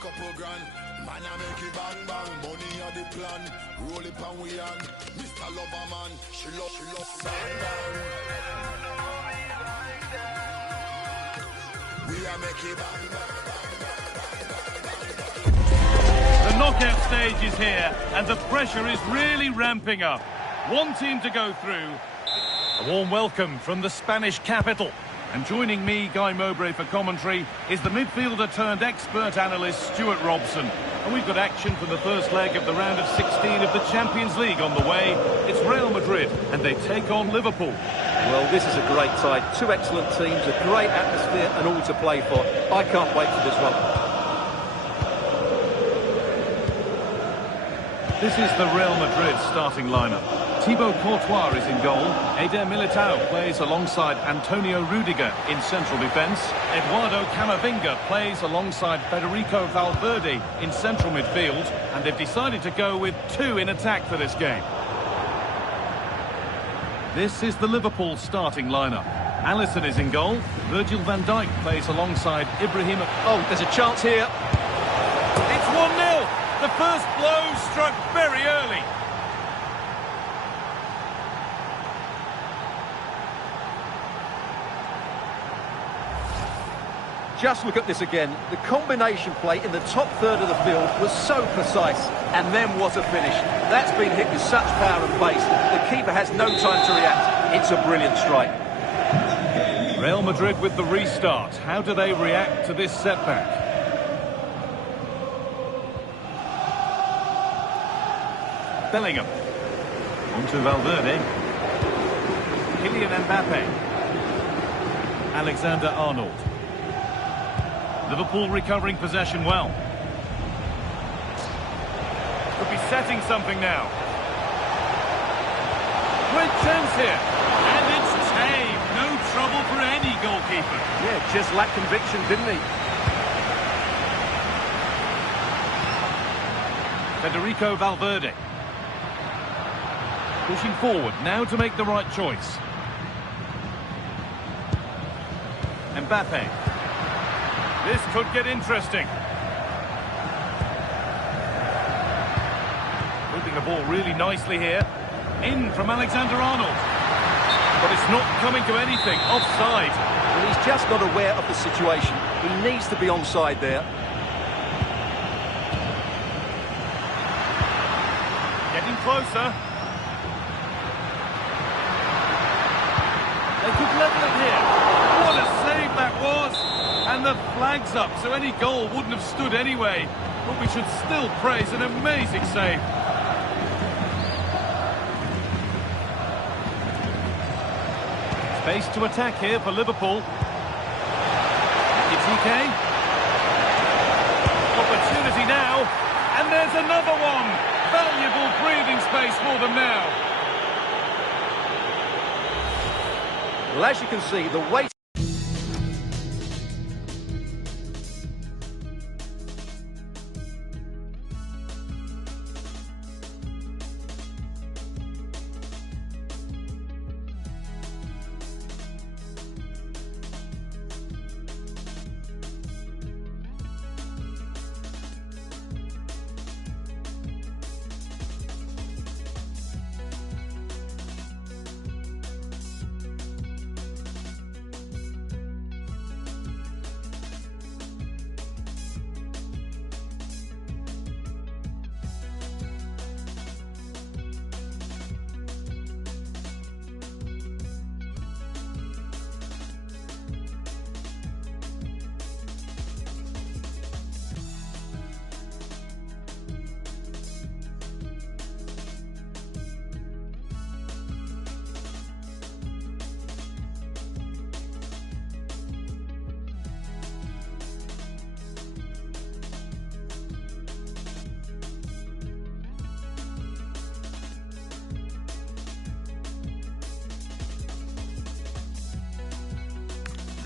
couple grand. Man, I make it bang bang. Money are the plan. Roll it and we on. Mr. Loverman, she love bang bang. We are making bang bang. The knockout stage is here, and the pressure is really ramping up. One team to go through. A warm welcome from the Spanish capital. And joining me, Guy Mowbray, for commentary is the midfielder turned expert analyst Stuart Robson. And we've got action from the first leg of the round of 16 of the Champions League on the way. It's Real Madrid, and they take on Liverpool. Well, this is a great side. Two excellent teams, a great atmosphere and all to play for. I can't wait for this one. This is the Real Madrid starting lineup. Thibaut Courtois is in goal. Eder Militao plays alongside Antonio Rudiger in central defence. Eduardo Camavinga plays alongside Federico Valverde in central midfield. And they've decided to go with two in attack for this game. This is the Liverpool starting lineup. Alisson is in goal. Virgil van Dijk plays alongside Ibrahim. Oh, there's a chance here. It's 1-0. The first blow struck very early. Just look at this again. The combination play in the top third of the field was so precise. And then what a finish. That's been hit with such power and pace. The keeper has no time to react. It's a brilliant strike. Real Madrid with the restart. How do they react to this setback? Bellingham. On to Valverde. Kylian Mbappe. Alexander-Arnold. Liverpool recovering possession well. Could be setting something now. Great chance here. And it's saved. No trouble for any goalkeeper. Yeah, just lacked conviction, didn't he? Federico Valverde. Pushing forward now to make the right choice. Mbappe. This could get interesting. Moving the ball really nicely here. In from Alexander-Arnold. But it's not coming to anything. Offside. Well, he's just not aware of the situation. He needs to be onside there. Getting closer. They could level it here. What a save that was! And the flag's up, so any goal wouldn't have stood anyway. But we should still praise an amazing save. Space to attack here for Liverpool. It's EK. Opportunity now. And there's another one. Valuable breathing space for them now. Well, as you can see, the weight...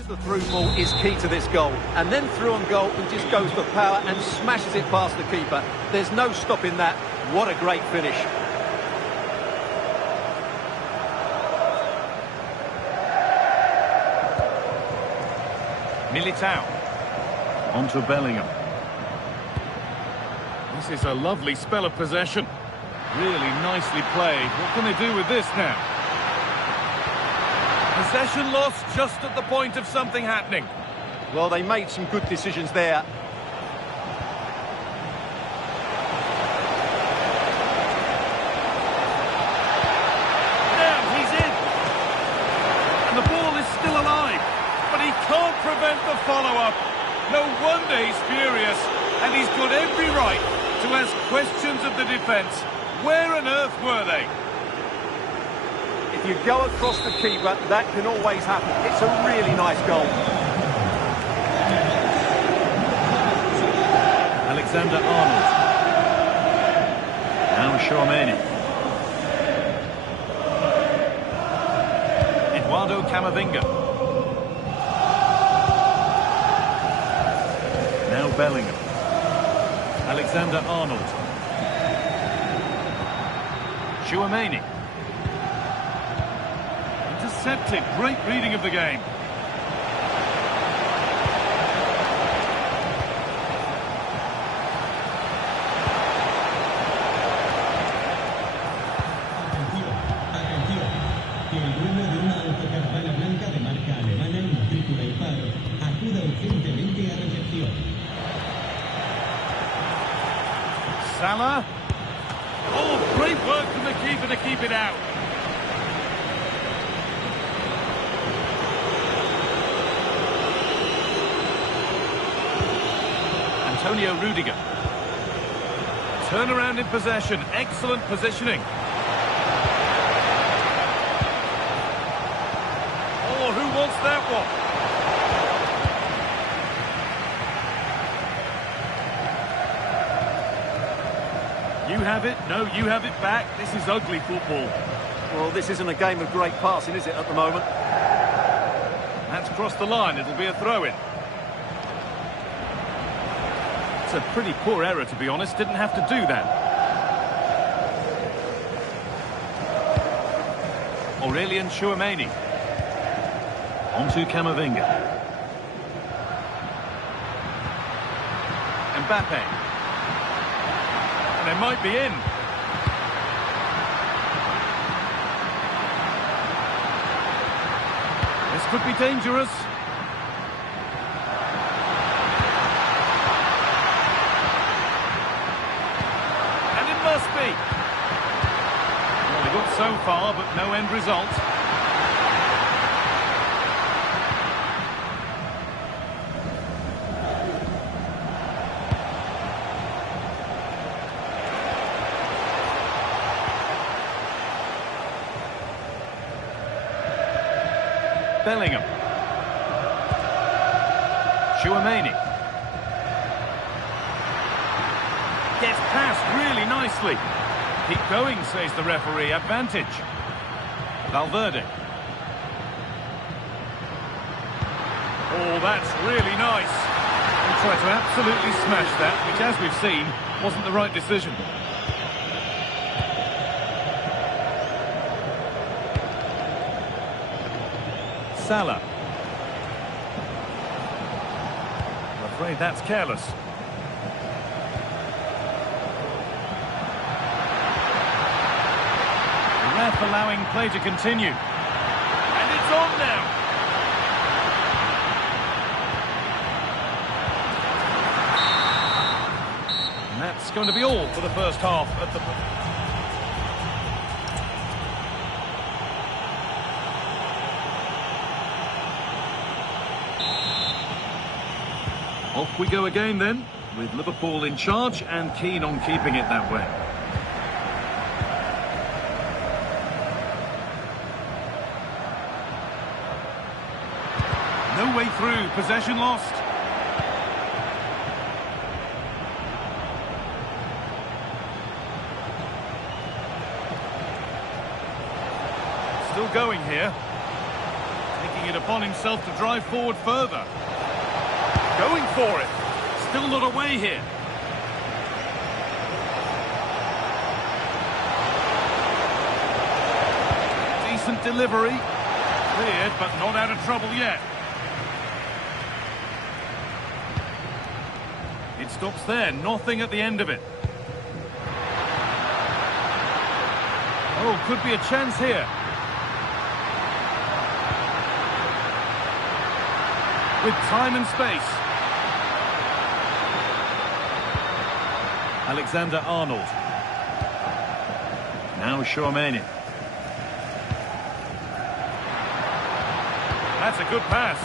The through ball is key to this goal, and then through on goal he just goes for power and smashes it past the keeper. There's no stopping that. What a great finish. Militao. On to Bellingham. This is a lovely spell of possession. Really nicely played. What can they do with this now? Possession lost just at the point of something happening. Well, they made some good decisions there. Now he's in. And the ball is still alive. But he can't prevent the follow-up. No wonder he's furious. And he's got every right to ask questions of the defence. Where on earth were they? If you go across the keeper, that can always happen. It's a really nice goal. Alexander-Arnold. Now Tchouaméni. Eduardo Camavinga. Now Bellingham. Alexander-Arnold. Tchouaméni. Intercepted. Great reading of the game. Salah. Oh, great work from the keeper to keep it out. Antonio Rudiger. Turnaround in possession. Excellent positioning. Oh, who wants that one? You have it. No, you have it back. This is ugly football. Well, this isn't a game of great passing, is it, at the moment? That's crossed the line. It'll be a throw-in. It's a pretty poor error, to be honest. Didn't have to do that. Aurelien Tchouaméni. Onto Camavinga. Mbappe. And they might be in. This could be dangerous. And it must be. Well, they got so far, but no end result. Bellingham. Tchouaméni. Gets past really nicely. Keep going, says the referee. Advantage. Valverde. Oh, that's really nice. He tried to absolutely smash that, which, as we've seen, wasn't the right decision. Salah. I'm afraid that's careless. The ref allowing play to continue. And it's on now. And that's going to be all for the first half of the... Off we go again then, with Liverpool in charge and keen on keeping it that way. No way through, possession lost. Still going here. Taking it upon himself to drive forward further. Going for it. Still not away here. Decent delivery. Cleared, but not out of trouble yet. It stops there. Nothing at the end of it. Oh, could be a chance here. With time and space. Alexander-Arnold. Now Tchouaméni. That's a good pass.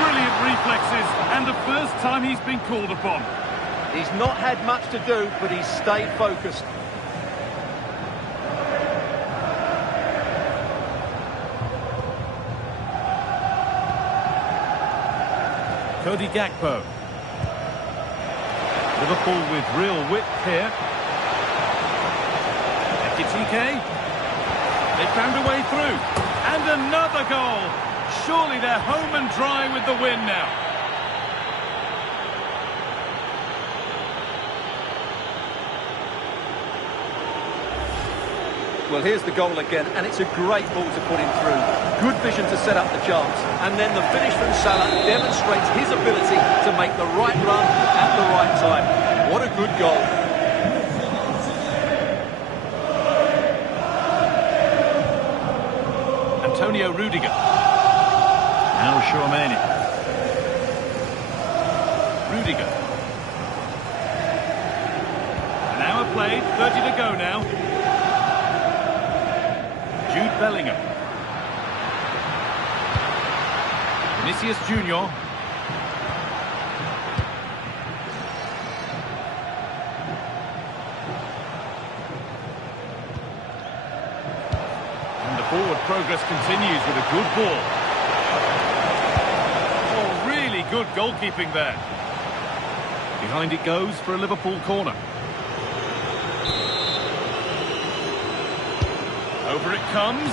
Brilliant reflexes, and the first time he's been called upon. He's not had much to do, but he's stayed focused. Cody Gakpo. Liverpool with real width here. Ekitike. They found a way through. And another goal. Surely they're home and dry with the win now. Well, here's the goal again, and it's a great ball to put him through. Good vision to set up the chance. And then the finish from Salah demonstrates his ability to make the right run at the right time. What a good goal. Antonio Rudiger. Now Tchouaméni. Rudiger. An hour played, 30 to go now. Jude Bellingham. Vinicius Junior. And the forward progress continues with a good ball. Oh, really good goalkeeping there. Behind it goes for a Liverpool corner. Over it comes.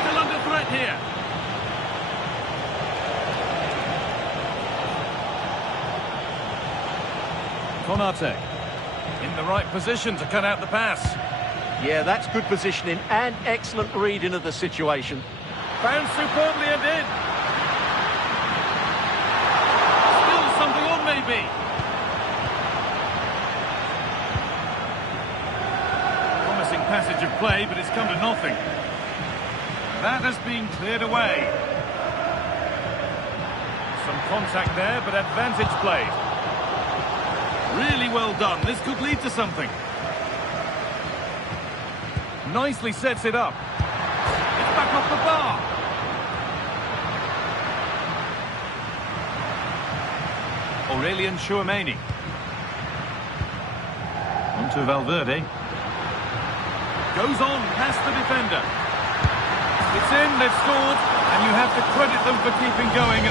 Still under threat here. Konate in the right position to cut out the pass. Yeah, that's good positioning and excellent reading of the situation. Found superbly and in. Still something on maybe. Promising passage of play, but it's come to nothing. That has been cleared away. Some contact there, but advantage played. Really well done. This could lead to something. Nicely sets it up. It's back off the bar. Aurelien Tchouaméni. On to Valverde. Goes on past the defender. It's in, they've scored, and you have to credit them for keeping going.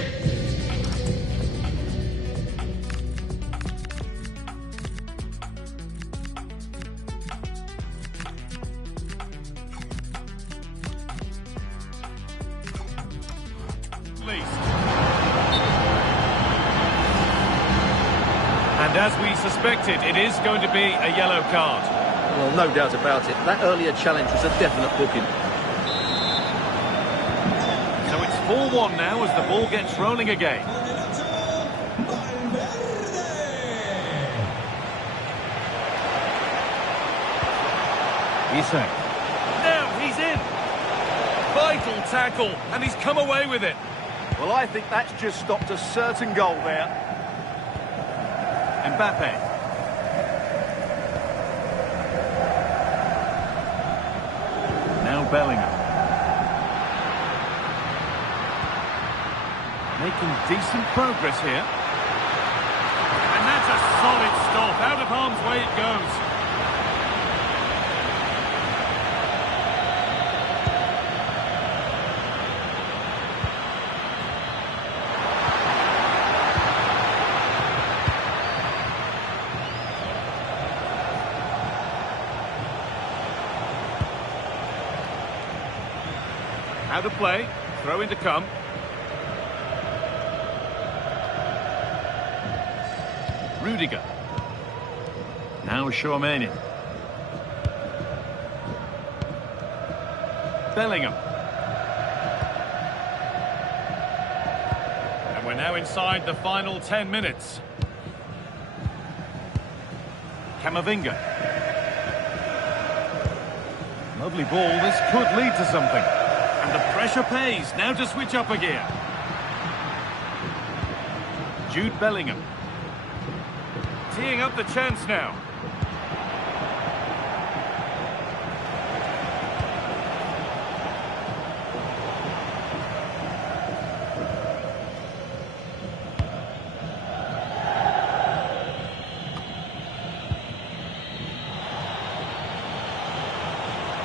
And as we suspected, it is going to be a yellow card. Well, no doubt about it. That earlier challenge was a definite booking. So it's 4-1 now as the ball gets rolling again. Isak. Now he's in. Vital tackle, and he's come away with it. Well, I think that's just stopped a certain goal there. Mbappe. Now Bellingham. Making decent progress here. And that's a solid stop. Out of harm's way it goes. How to play, throw in to come. Rudiger. Now Tchouaméni. Bellingham. And we're now inside the final 10 minutes. Camavinga. Lovely ball, this could lead to something. And the pressure pays, now to switch up a gear. Jude Bellingham. Teeing up the chance now.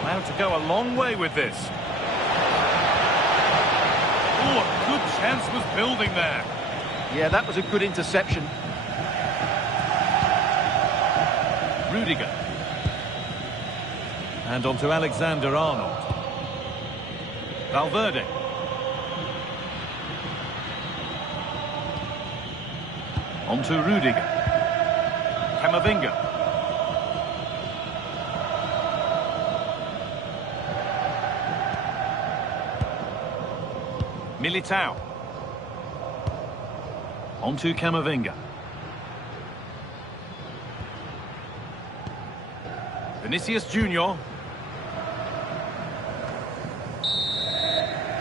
Allowed to go a long way with this. Oh, a good chance was building there. Yeah, that was a good interception. Rudiger. And on to Alexander-Arnold. Valverde. On to Rudiger. Camavinga. Militao. On to Camavinga. Vinicius Junior.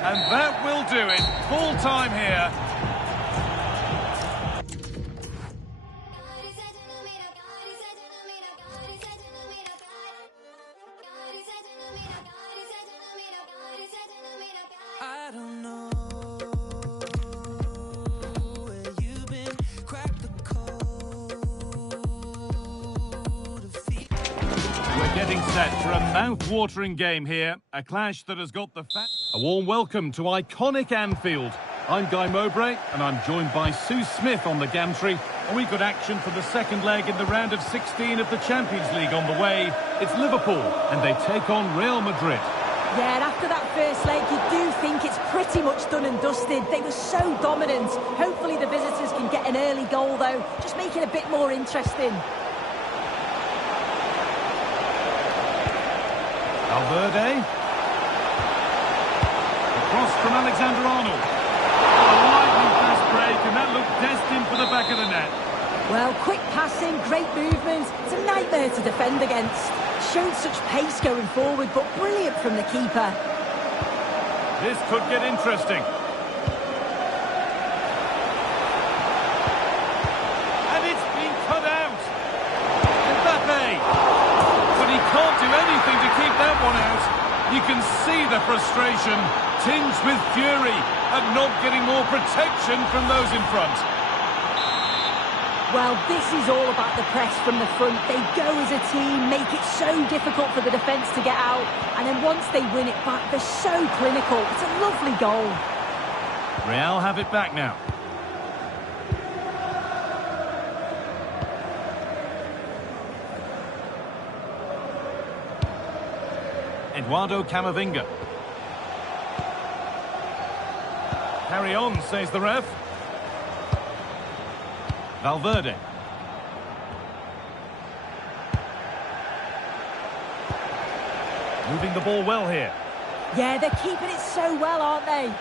And that will do it. Full time here. I don't know. Getting set for a mouth-watering game here. A clash that has got the A warm welcome to iconic Anfield. I'm Guy Mowbray, and I'm joined by Sue Smith on the gantry. And we've got action for the second leg in the round of 16 of the Champions League on the way. It's Liverpool, and they take on Real Madrid. Yeah, and after that first leg, you do think it's pretty much done and dusted. They were so dominant. Hopefully the visitors can get an early goal, though, just make it a bit more interesting. Valverde. The cross from Alexander-Arnold. A lightning fast break, and that looked destined for the back of the net. Well, quick passing, great movement. It's a nightmare to defend against. Showed such pace going forward, but brilliant from the keeper. This could get interesting. And it's been cut out. Mbappe. But he can't do anything to keep that one out. You can see the frustration, tinged with fury at not getting more protection from those in front. Well, this is all about the press from the front. They go as a team, make it so difficult for the defence to get out, and then once they win it back, they're so clinical. It's a lovely goal. Real have it back now. Eduardo Camavinga. Carry on, says the ref. Valverde. Moving the ball well here. Yeah, they're keeping it so well, aren't they?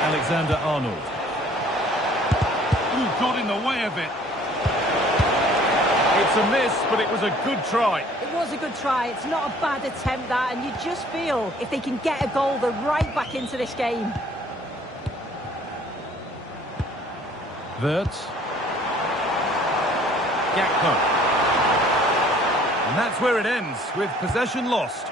Alexander-Arnold. Ooh, got in the way of it. It's a miss, but it was a good try. It was a good try. It's not a bad attempt, that, and you just feel if they can get a goal, they're right back into this game. Wirtz. Gakpo. And that's where it ends, with possession lost.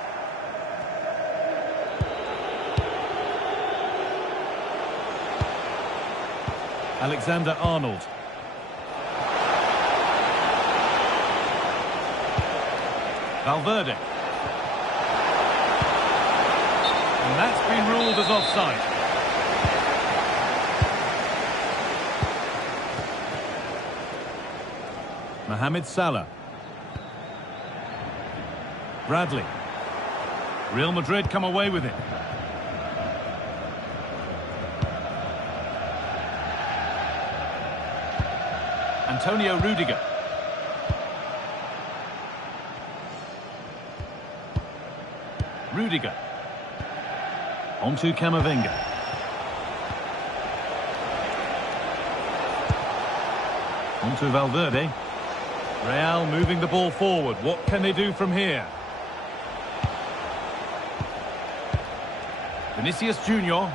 Alexander-Arnold. Valverde. And that's been ruled as offside. Mohamed Salah. Bradley. Real Madrid come away with it. Antonio Rudiger. Rudiger. On to Camavinga. On to Valverde. Real moving the ball forward. What can they do from here? Vinicius Junior.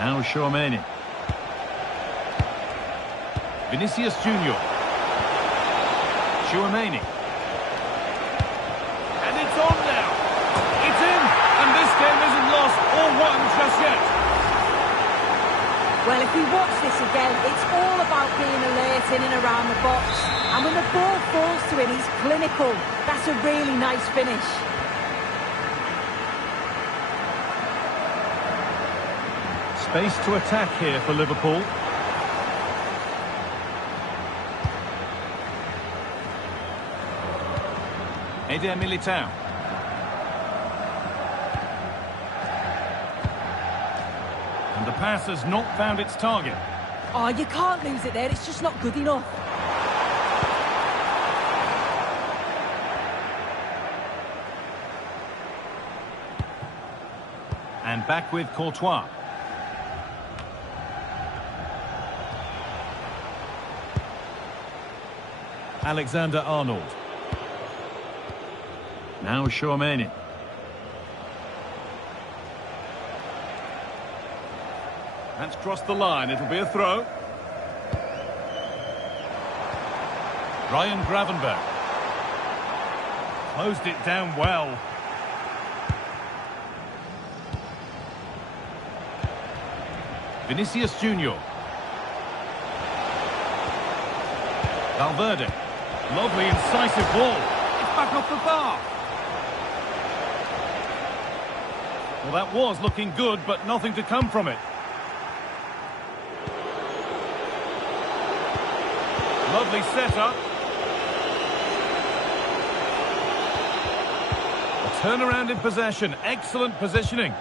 Now Tchouaméni. Vinicius Junior. Tchouaméni. And it's on now. It's in. And this game isn't lost or won just yet. Well, if we watch this again, it's all about being alert in and around the box. And when the ball falls to him, he's clinical. That's a really nice finish. Space to attack here for Liverpool. Eder Militao. And the pass has not found its target. Oh, you can't lose it there. It's just not good enough. And back with Courtois. Alexander-Arnold. Now Tchouaméni. That's crossed the line. It'll be a throw. Ryan Gravenberch. Closed it down well. Vinicius Junior. Valverde. Lovely incisive ball. It's back off the bar. Well, that was looking good, but nothing to come from it. Lovely setup. A turnaround in possession. Excellent positioning.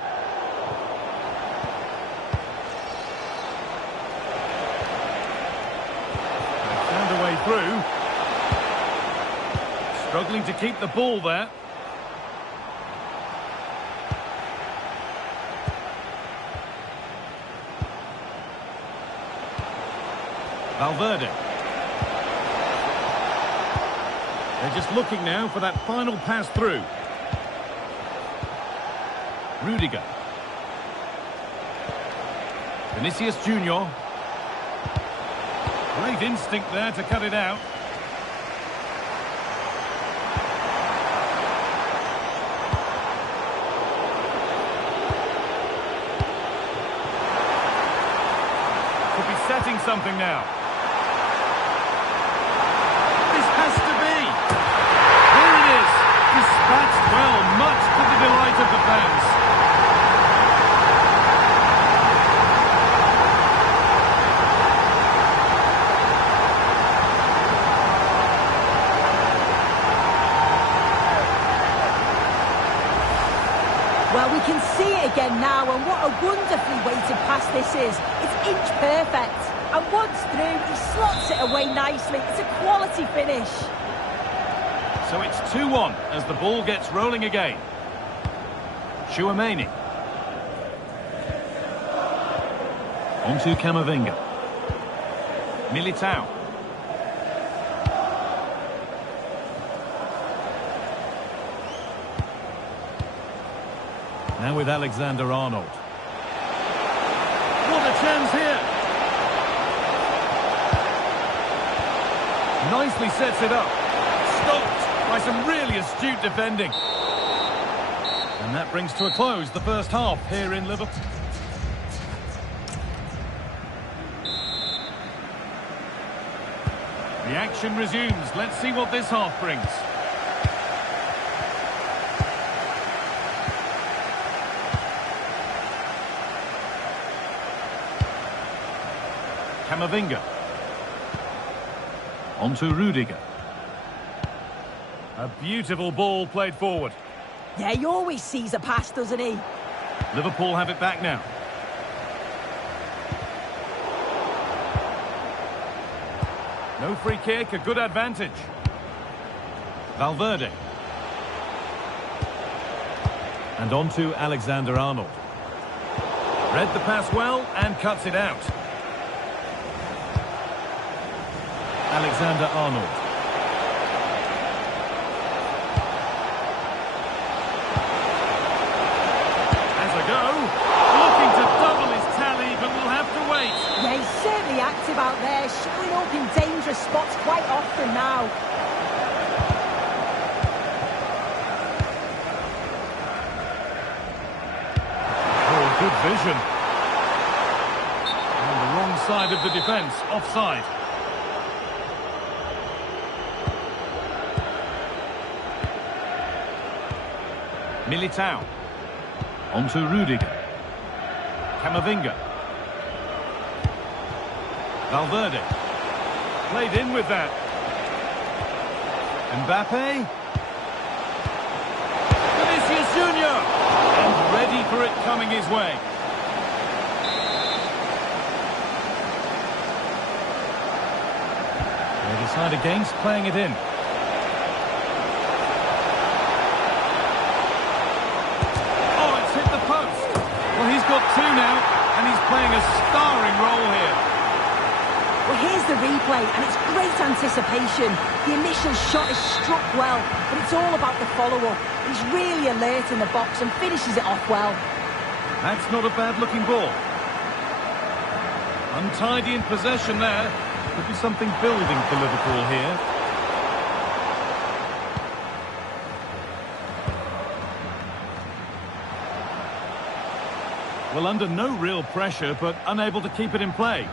They found a way through. Struggling to keep the ball there. Valverde. They're just looking now for that final pass through. Rudiger. Vinicius Junior. Great instinct there to cut it out. Could be setting something now. Dispatched well, much to the delight of the fans. Well, we can see it again now, and what a wonderfully weighted pass this is. It's inch perfect. And once through, he slots it away nicely. It's a quality finish. So it's 2-1 as the ball gets rolling again. Tchouaméni. Onto Camavinga. Militao. Now with Alexander-Arnold. What a chance here! Nicely sets it up. Stopped by some really astute defending. And that brings to a close the first half here in Liverpool. The action resumes. Let's see what this half brings. Camavinga. Onto Rudiger. A beautiful ball played forward. Yeah, he always sees a pass, doesn't he? Liverpool have it back now. No free kick, a good advantage. Valverde. And on to Alexander-Arnold. Read the pass well and cuts it out. Alexander-Arnold. Has a go. out there, showing up in dangerous spots quite often now. Oh, good vision. On the wrong side of the defence, offside. Militao. On to Rudiger. Camavinga. Valverde. Played in with that. Mbappe. Vinicius Junior. And ready for it coming his way. They decide against playing it in. Oh, it's hit the post. Well, he's got two now, and he's playing a starring role here. Well, here's the replay, and it's great anticipation. The initial shot is struck well, but it's all about the follow-up. He's really alert in the box and finishes it off well. That's not a bad-looking ball. Untidy in possession there. Could be something building for Liverpool here. Well, under no real pressure, but unable to keep it in play.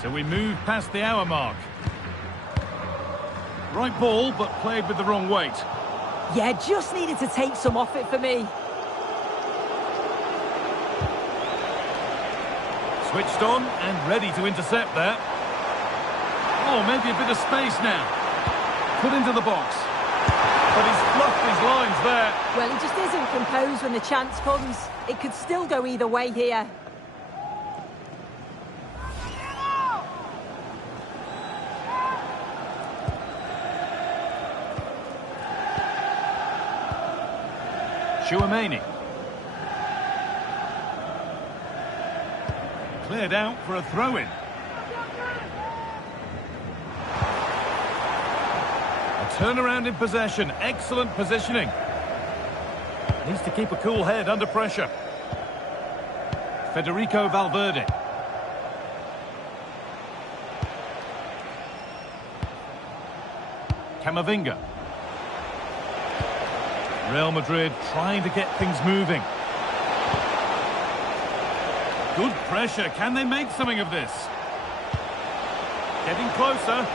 So we move past the hour mark. Right ball, but played with the wrong weight. Yeah, just needed to take some off it for me. Switched on and ready to intercept there. Oh, maybe a bit of space now. Put into the box. But he's fluffed his lines there. Well, he just isn't composed when the chance comes. It could still go either way here. Chouameni. Cleared out for a throw-in. A turnaround in possession. Excellent positioning. Needs to keep a cool head under pressure. Federico Valverde. Camavinga. Real Madrid trying to get things moving. Good pressure. Can they make something of this? Getting closer.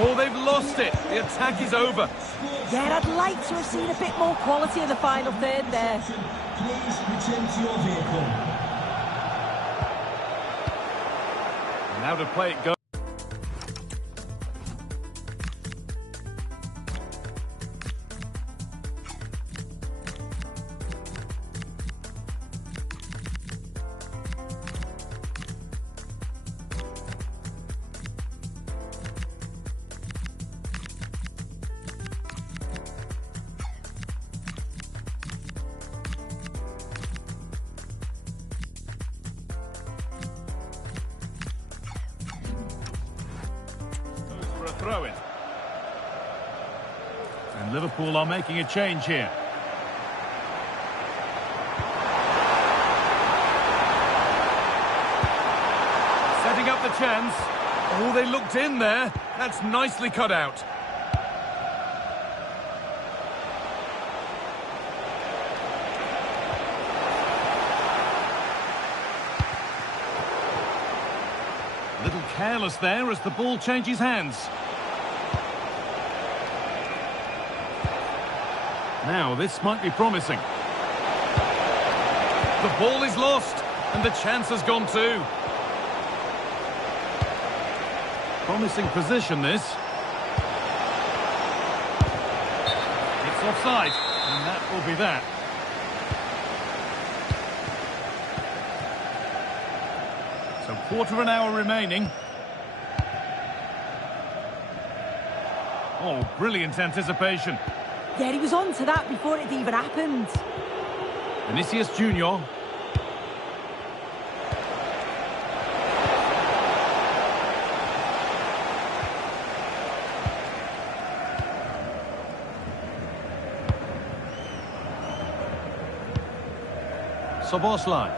Oh, they've lost it. The attack is over. Yeah, I'd like to have seen a bit more quality in the final third there. Please return to your vehicle. Now to play it go. Throw-in. And Liverpool are making a change here. Setting up the chance. Oh, they looked in there. That's nicely cut out. A little careless there as the ball changes hands. Now, this might be promising. The ball is lost, and the chance has gone too. Promising position, this. It's offside, and that will be that. So, quarter of an hour remaining. Oh, brilliant anticipation. Yeah, he was on to that before it even happened. Vinicius Junior. Soboslai.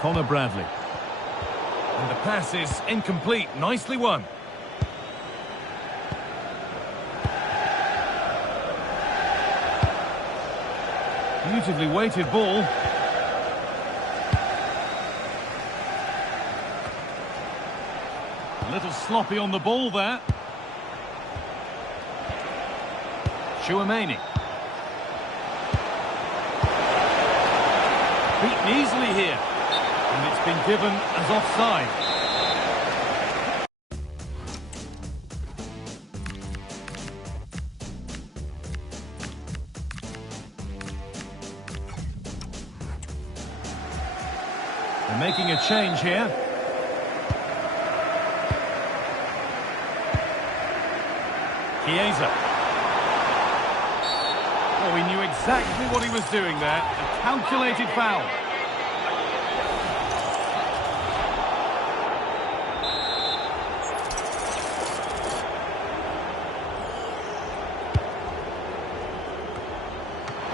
Connor Bradley. And the pass is incomplete. Nicely won. Beautifully weighted ball. A little sloppy on the ball there. Chouameni. Beaten easily here. And it's been given as offside. They're making a change here. Chiesa. Oh, he knew exactly what he was doing there. A calculated foul.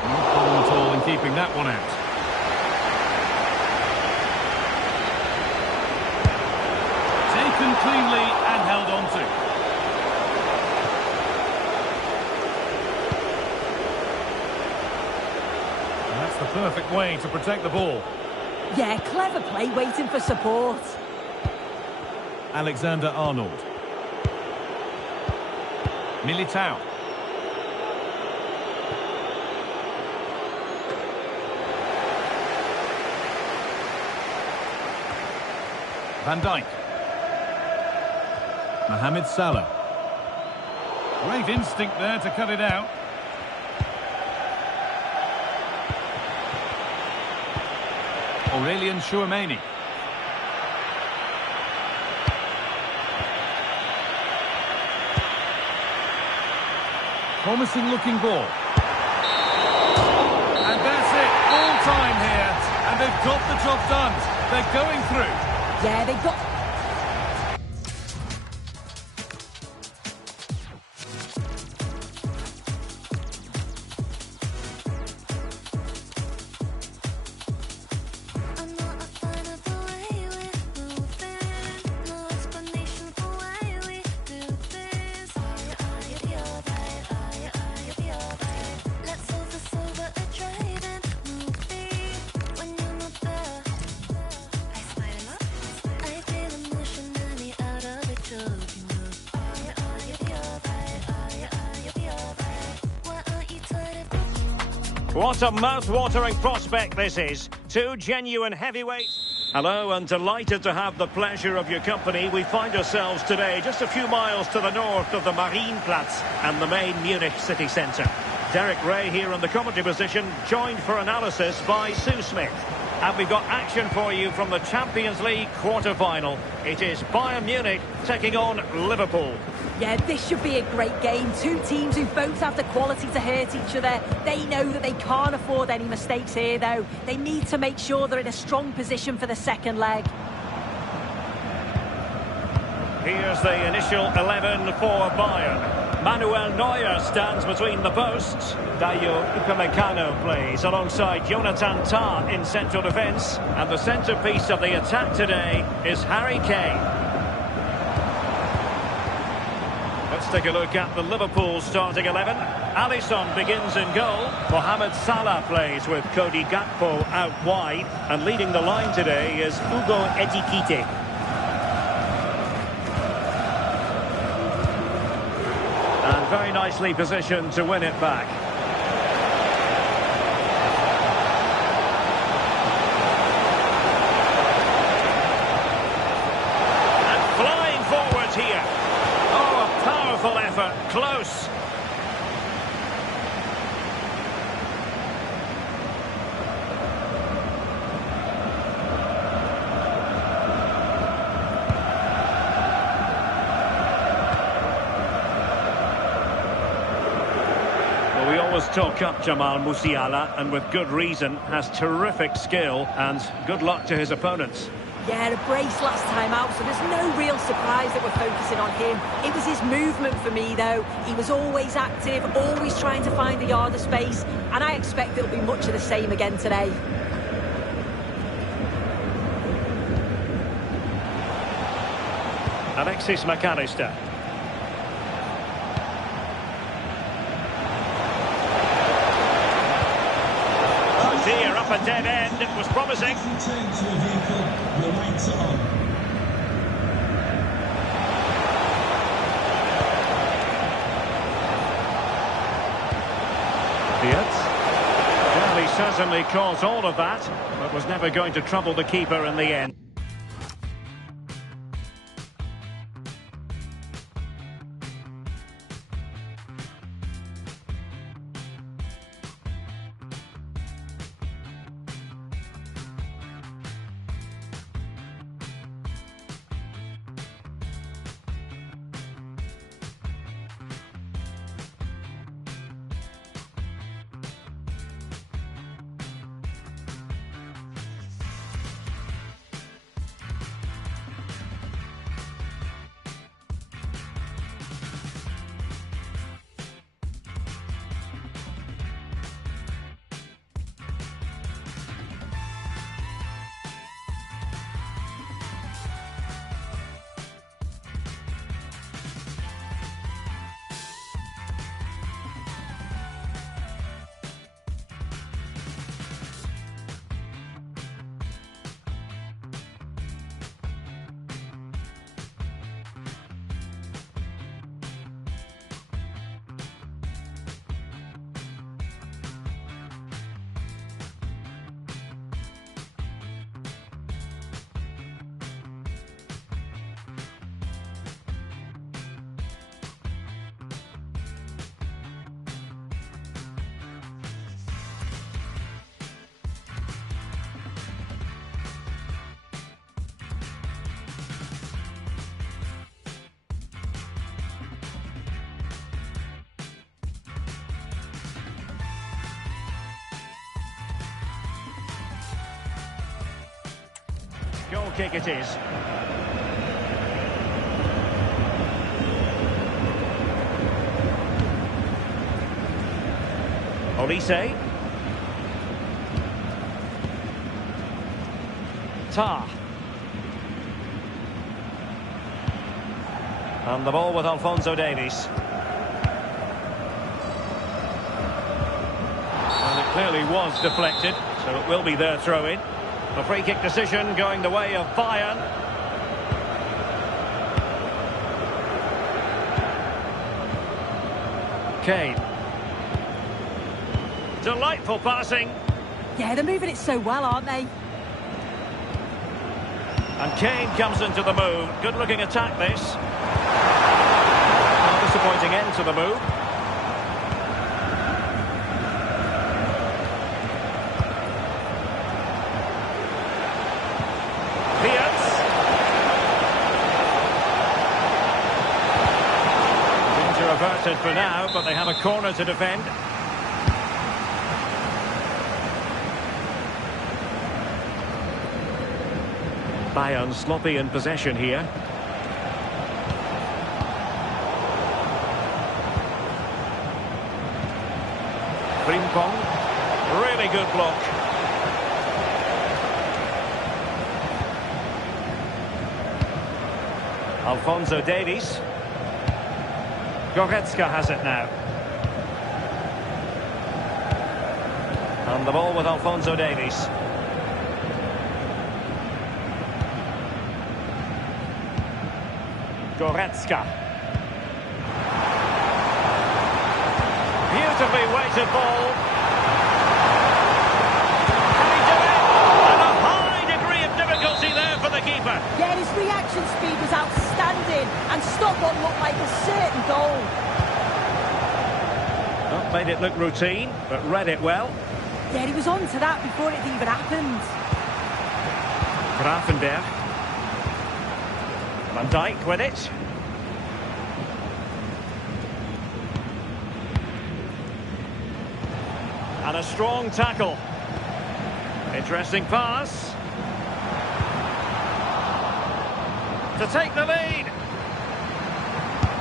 No problem at all in keeping that one out. Taken cleanly and held on to. That's the perfect way to protect the ball. Yeah, clever play waiting for support. Alexander-Arnold. Militao. Van Dijk. Mohamed Salah. Great instinct there to cut it out. Aurelien Chouameni. Promising looking ball. And that's it, all time here. And they've got the job done. They're going through. Yeah, they got... What a mouth-watering prospect this is. Two genuine heavyweights. Hello, and delighted to have the pleasure of your company. We find ourselves today just a few miles to the north of the Marienplatz and the main Munich city centre. Derek Ray here in the commentary position, joined for analysis by Sue Smith. And we've got action for you from the Champions League quarter-final. It is Bayern Munich taking on Liverpool. Yeah, this should be a great game. Two teams who both have the quality to hurt each other. They know that they can't afford any mistakes here, though. They need to make sure they're in a strong position for the second leg. Here's the initial 11 for Bayern. Manuel Neuer stands between the posts. Dayo Upamecano plays alongside Jonathan Tah in central defence. And the centrepiece of the attack today is Harry Kane. Let's take a look at the Liverpool starting 11. Alisson begins in goal. Mohamed Salah plays with Cody Gakpo out wide. And leading the line today is Hugo Ekitike. And very nicely positioned to win it back. And flying forwards here. Oh, a powerful effort. Close. Talk up Jamal Musiala, and with good reason, has terrific skill and good luck to his opponents. Yeah, a brace last time out, so there's no real surprise that we're focusing on him. It was his movement for me, though. He was always active, always trying to find a yard of space, and I expect it'll be much of the same again today. Alexis McAllister. Oh dear, up a dead end. It was promising. Return to your vehicle. Your lights are on. Well, he certainly caused all of that, but was never going to trouble the keeper in the end. Goal kick it is. Olise. Tar. And the ball with Alphonso Davies. And it clearly was deflected, so it will be their throw-in. A free kick decision going the way of Bayern. Kane. Delightful passing. Yeah, they're moving it so well, aren't they? And Kane comes into the move. Good looking attack this. Disappointing end to the move. Averted for now, but they have a corner to defend. Bayern sloppy in possession here. Frimpong, really good block. Alphonso Davies. Goretzka has it now. And the ball with Alphonso Davies. Goretzka. Beautifully weighted ball. Can he do it? And a high degree of difficulty there for the keeper. Yeah, his reaction speed was outstanding and stopped what looked like a certain goal. Not made it look routine, but read it well. Yeah, he was on to that before it even happened. Grafenberg. Van Dijk with it. And a strong tackle. Interesting pass. to take the lead.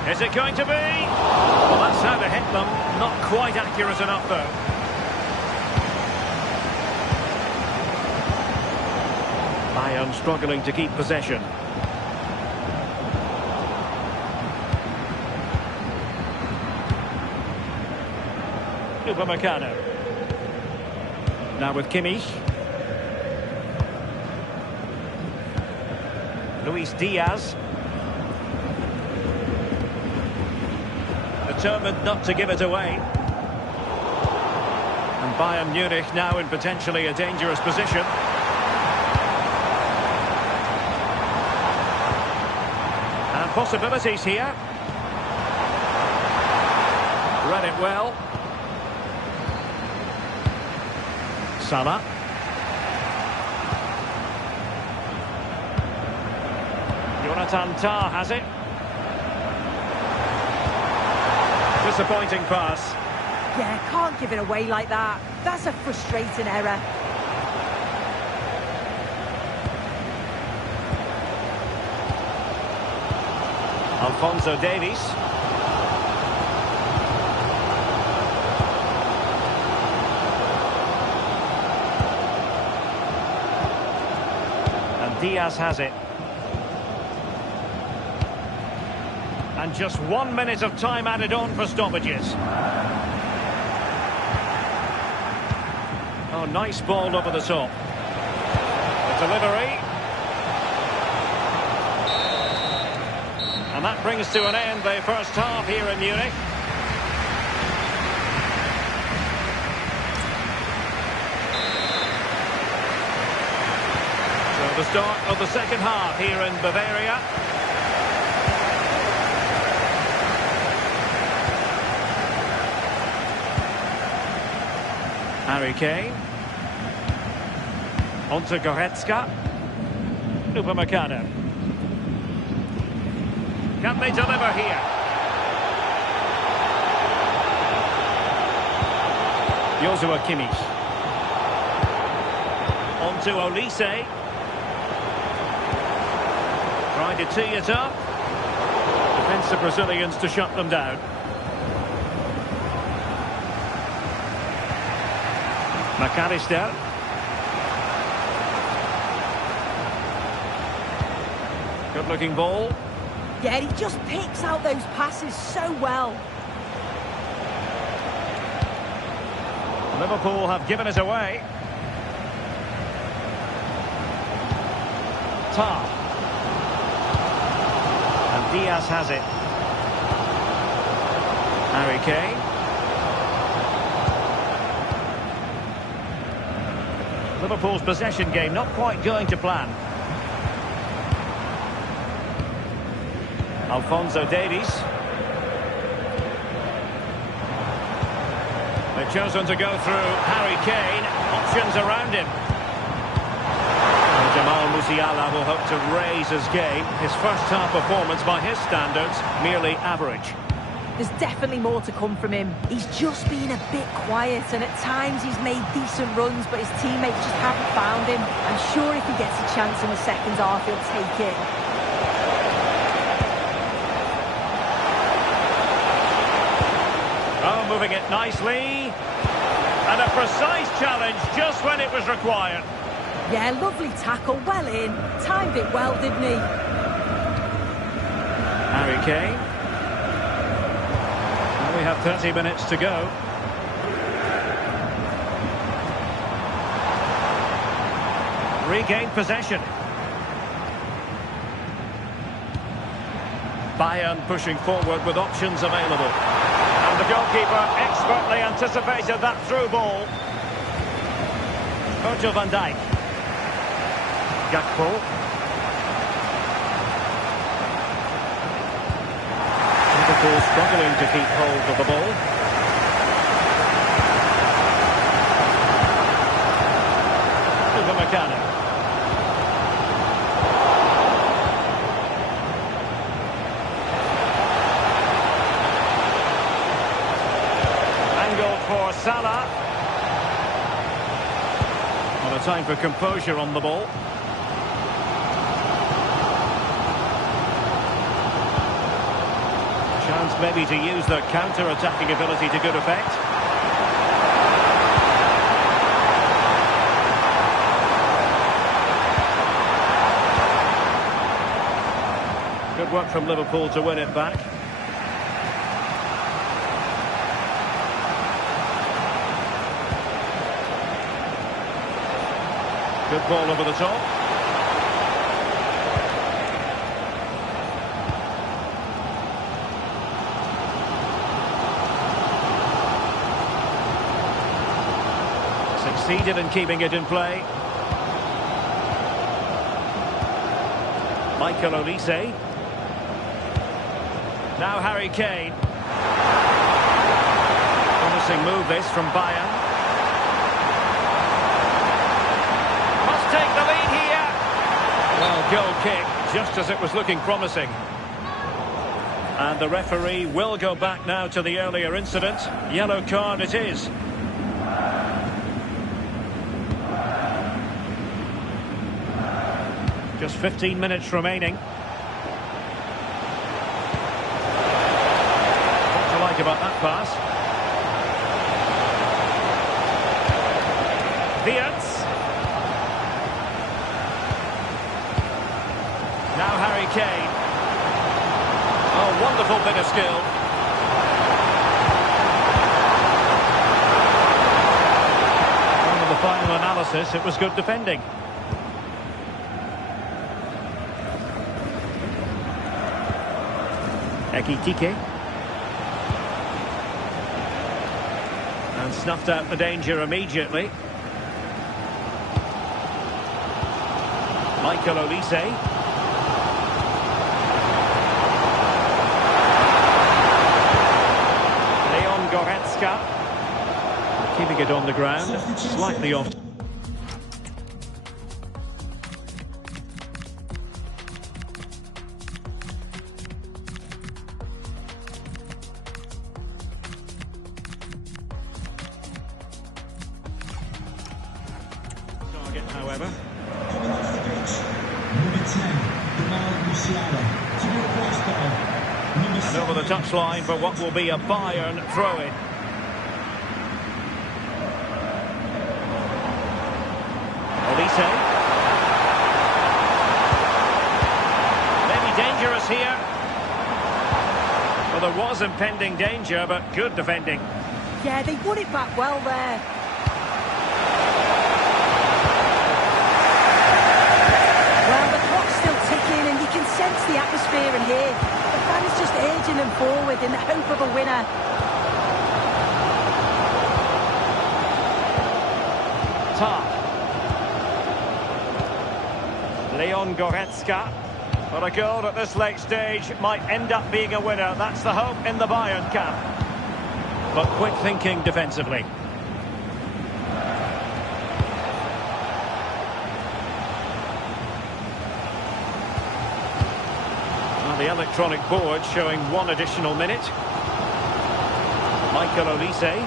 Is it going to be? Well, that's how to hit them. Not quite accurate enough, though. Bayern struggling to keep possession. Upamecano. Now with Kimmich. Luis Diaz. Determined not to give it away. And Bayern Munich now in potentially a dangerous position. And possibilities here. Read it well. Salah. Jonathan Tah has it. Disappointing pass. Yeah, can't give it away like that. That's a frustrating error. Alphonso Davies. And Diaz has it. And just 1 minute of time added on for stoppages. Oh, nice ball over the top. The delivery. And that brings to an end the first half here in Munich. So the start of the second half here in Bavaria. Harry Kane. On to Goretzka. Upamecano. Can they deliver here? Joshua Kimmich. On to Olise. Trying to tee it up. Defensive Brazilians to shut them down. McAllister. Good looking ball. Yeah, he just picks out those passes so well. Liverpool have given it away. Tah. And Diaz has it. Harry Kane. Liverpool's possession game not quite going to plan. Alphonso Davies. They've chosen to go through Harry Kane. Options around him. And Jamal Musiala will hope to raise his game. His first half performance by his standards, merely average. There's definitely more to come from him. He's just been a bit quiet, and at times he's made decent runs, but his teammates just haven't found him. I'm sure if he gets a chance in the second half, he'll take it. Oh, moving it nicely. And a precise challenge just when it was required. Yeah, lovely tackle, well in. Timed it well, didn't he? Harry Kane. We have 30 minutes to go. Regained possession. Bayern pushing forward with options available. And the goalkeeper expertly anticipated that through ball. Virgil van Dijk. Gakpo. Liverpool struggling to keep hold of the ball. Upamecano. Angle for Salah. Well, a time for composure on the ball. chance maybe to use their counter-attacking ability to good effect. Good work from Liverpool to win it back. Good ball over the top. Succeeded in keeping it in play. Michael Olise. Now Harry Kane. Promising move this from Bayern. Must take the lead here. Well, goal kick, just as it was looking promising. And the referee will go back now to the earlier incident. Yellow card it is. Just 15 minutes remaining. What do you like about that pass? Vietz. Now Harry Kane. Oh, wonderful bit of skill. Under the final analysis, it was good defending. Ekitike. And snuffed out the danger immediately. Michael Olise. Leon Goretzka. Keeping it on the ground, slightly off. However, Coming off the pitch, number 10, Liverpool UCL. To be replaced by number 7. and over the touchline for what will be a Bayern throw-in. Olise. Maybe dangerous here. Well, there was impending danger, but good defending. Yeah, they won it back well there. Well, the clock's still ticking and you can sense the atmosphere in here. The fans just urging them forward in the hope of a winner. Tar. Leon Goretzka. But a goal at this late stage might end up being a winner. That's the hope in the Bayern camp. But quick thinking defensively. Well, the electronic board showing one additional minute. Michael Olise.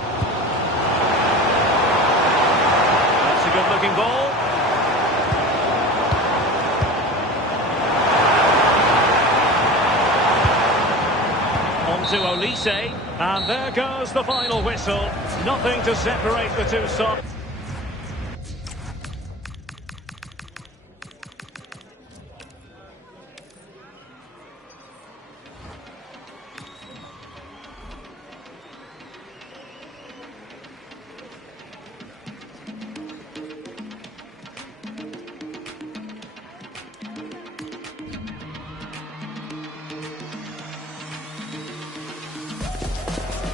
That's a good-looking ball. To Olise, and there goes the final whistle. Nothing to separate the two sides.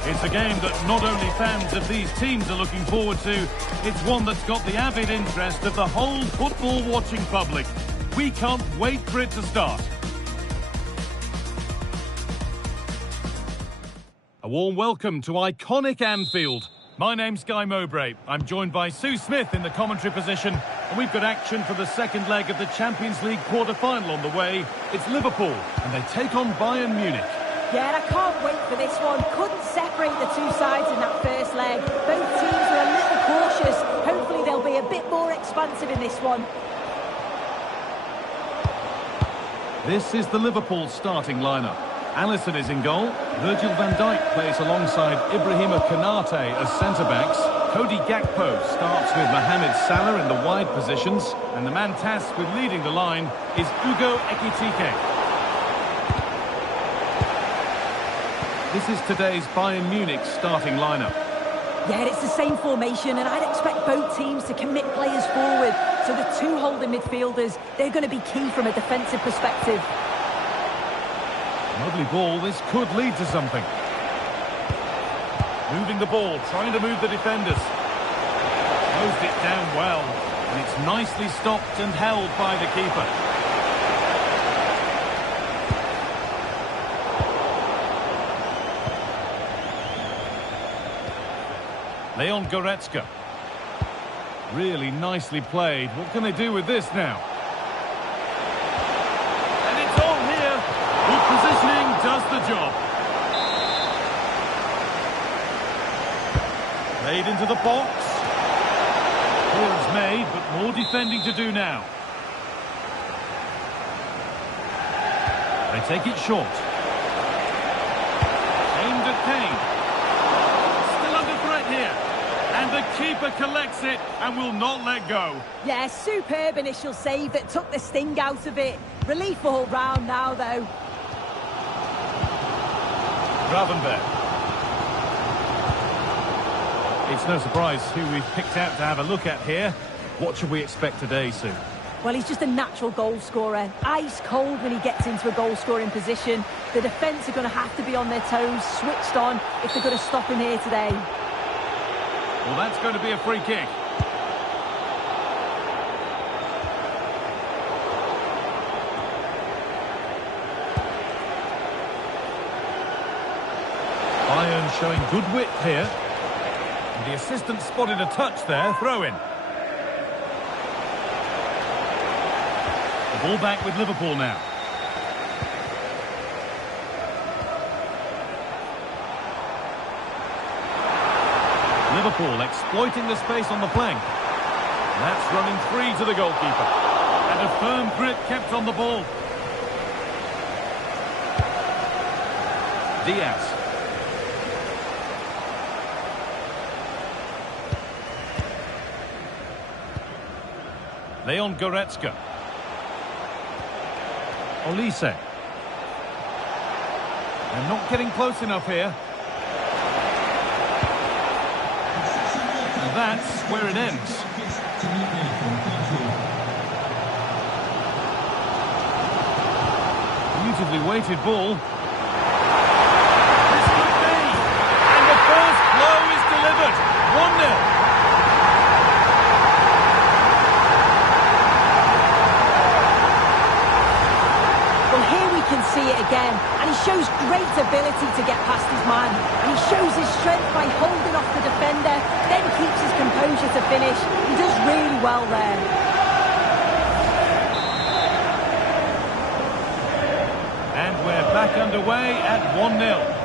It's a game that not only fans of these teams are looking forward to, it's one that's got the avid interest of the whole football-watching public. We can't wait for it to start. A warm welcome to iconic Anfield. My name's Guy Mowbray. I'm joined by Sue Smith in the commentary position, and we've got action for the second leg of the Champions League quarter-final on the way. It's Liverpool, and they take on Bayern Munich. Yeah, I can't wait for this one. Couldn't separate the two sides in that first leg. Both teams are a little cautious. Hopefully they'll be a bit more expansive in this one. This is the Liverpool starting lineup. Alisson is in goal. Virgil van Dijk plays alongside Ibrahima Konate as centre-backs. Cody Gakpo starts with Mohamed Salah in the wide positions. And the man tasked with leading the line is Ugo Ekitike. This is today's Bayern Munich starting lineup. Yeah, it's the same formation, and I'd expect both teams to commit players forward. So the two holding midfielders, they're going to be key from a defensive perspective. Lovely ball, this could lead to something. Moving the ball, trying to move the defenders. Closed it down well, and it's nicely stopped and held by the keeper. Leon Goretzka. Really nicely played. What can they do with this now? And it's all here. Good positioning does the job. Played into the box. Clearance made, but more defending to do now. They take it short. Aimed at Kane. Still under threat here. And the keeper collects it and will not let go. Yeah, superb initial save that took the sting out of it. Relief all round now, though. Gravenberg. It's no surprise who we've picked out to have a look at here. What should we expect today, Sue? Well, he's just a natural goal scorer. Ice cold when he gets into a goal-scoring position. The defence are going to have to be on their toes, switched on, if they're going to stop him here today. Well, that's going to be a free kick. Bayern showing good width here. And the assistant spotted a touch there, throw in. The ball back with Liverpool now. Liverpool exploiting the space on the flank. That's running free to the goalkeeper. And a firm grip kept on the ball. Diaz. Leon Goretzka. Olise. They're not getting close enough here. And that's where it ends. Beautifully weighted ball. This could be. And the first blow is delivered. 1-0. Can see it again, and he shows great ability to get past his man, and he shows his strength by holding off the defender, then keeps his composure to finish. He does really well there. And we're back underway at 1-0.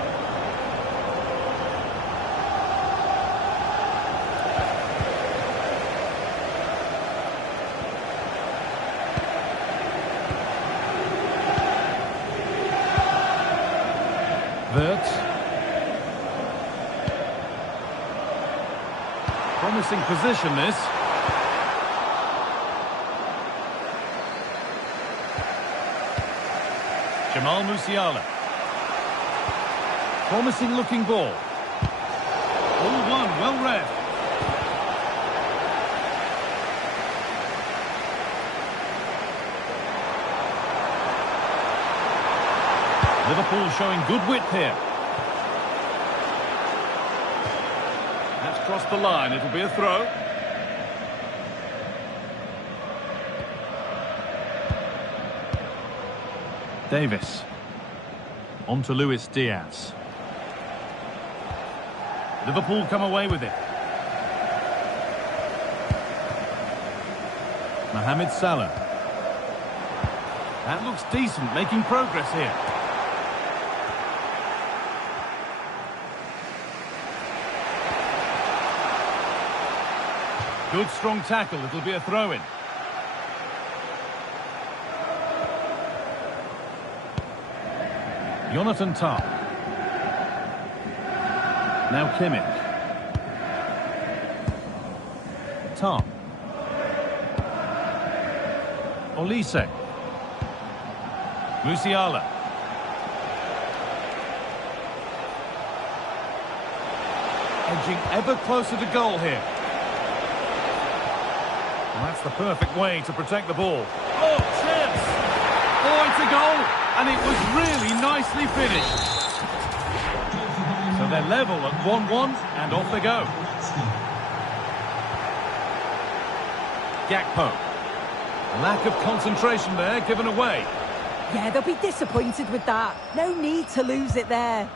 Promising position, this. Jamal Musiala. Promising looking ball. All one, well read. Liverpool showing good width here. Across the line, it'll be a throw. Davis. On to Luis Diaz. Liverpool come away with it. Mohamed Salah. That looks decent, making progress here. Good strong tackle, it'll be a throw-in. Jonathan Tah. Now Kimmich. Tah. Olise. Musiala. Edging ever closer to goal here. Well, that's the perfect way to protect the ball. Oh, chance! Oh, it's a goal! And it was really nicely finished. So they're level at 1-1, and off they go. Gakpo. Lack of concentration there, given away. Yeah, they'll be disappointed with that. No need to lose it there.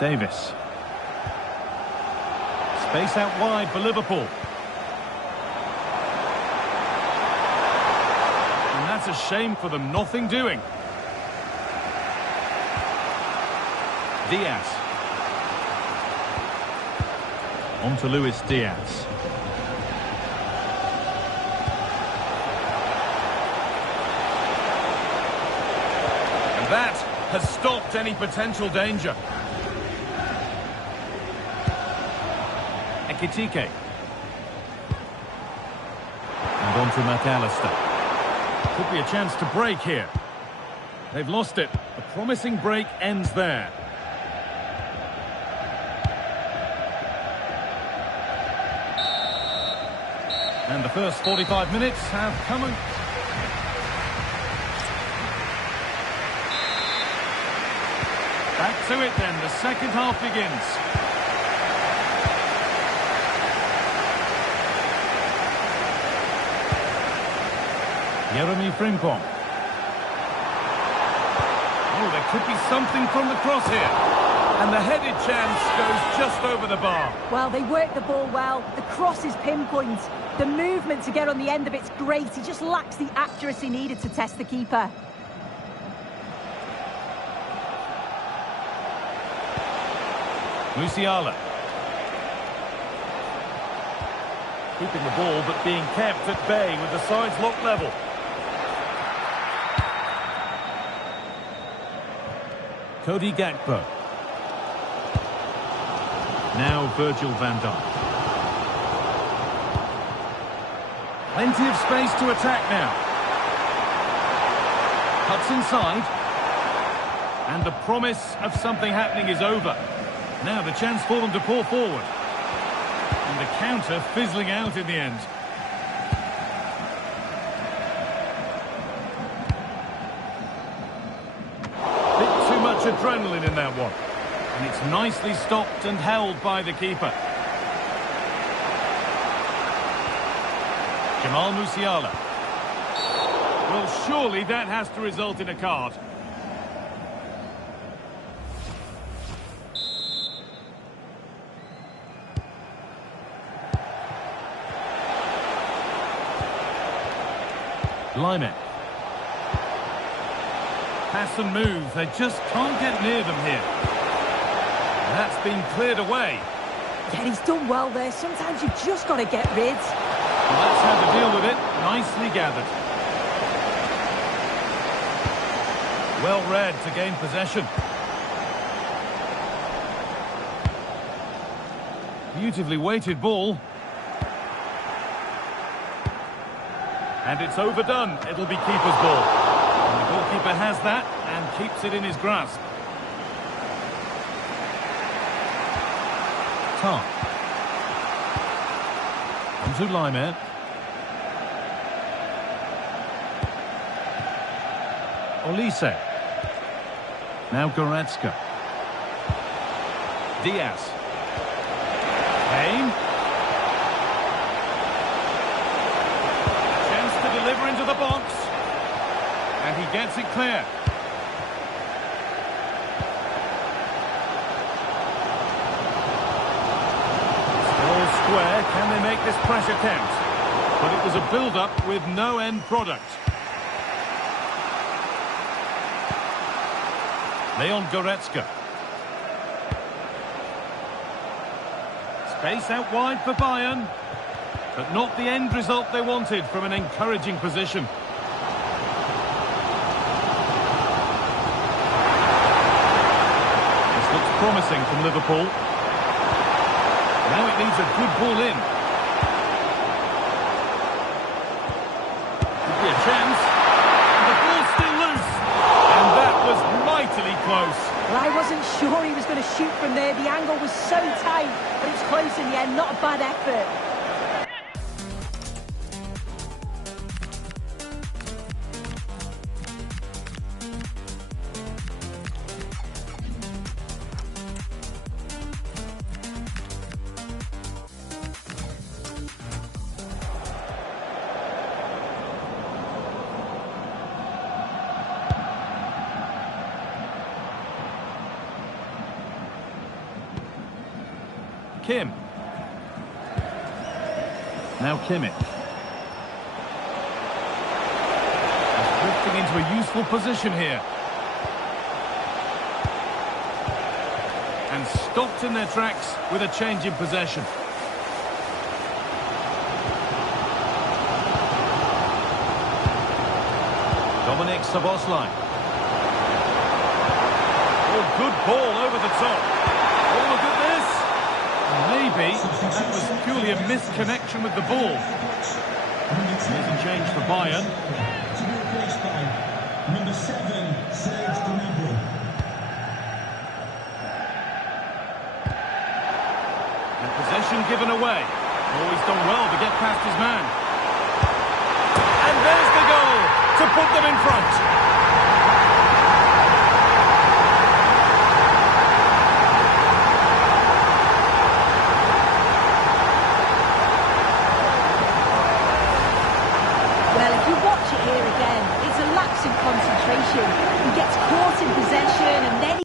Davis. Space out wide for Liverpool. And that's a shame for them, nothing doing. Diaz. On to Luis Diaz. And that has stopped any potential danger. Ekitike. And on to McAllister. Could be a chance to break here. They've lost it. A promising break ends there. And the first 45 minutes have come and... Back to it then, the second half begins. Jeremy Frimpong. Oh, there could be something from the cross here. And the headed chance goes just over the bar. Well, they work the ball well. The cross is pinpoint. The movement to get on the end of it's great. He just lacks the accuracy needed to test the keeper. Musiala. Keeping the ball, but being kept at bay with the sides locked level. Cody Gakpo. Now Virgil van Dijk. Plenty of space to attack now. Cuts inside. And the promise of something happening is over. Now the chance for them to pour forward. And the counter fizzling out in the end. Bit too much adrenaline in that one. And it's nicely stopped and held by the keeper. Jamal Musiala. Well, surely that has to result in a card. Lyman. Pass and move. They just can't get near them here. That's been cleared away. Yeah, he's done well there. Sometimes you've just got to get rid. Well, that's how to deal with it. Nicely gathered. Well read to gain possession. Beautifully weighted ball. And it's overdone. It'll be keeper's ball. And the goalkeeper has that and keeps it in his grasp. Tah. On to Lyman. Olise. Now Goretzka. Diaz. Kane. Chance to deliver into the box. And he gets it clear. Still square. Can they make this pressure count? But it was a build-up with no end product. Leon Goretzka. Space out wide for Bayern. But not the end result they wanted from an encouraging position. promising from Liverpool. Now it needs a good ball in. Could be a chance. And the ball's still loose. And that was mightily close. Well, I wasn't sure he was going to shoot from there. The angle was so tight, but it's close in the end. Not a bad effort. Kim. Now Kimmich. He's drifting into a useful position here. And stopped in their tracks with a change in possession. Dominic Szoboszlai. Oh, good ball over the top. Oh, look at this. Maybe that was purely a misconnection with the ball. Here's a change for Bayern. To be replaced by number 7, Serge Gnabry. And possession given away. Oh, he's done well to get past his man. And there's the goal to put them in front. Well, if you watch it here again, it's a lapse in concentration. He gets caught in possession and then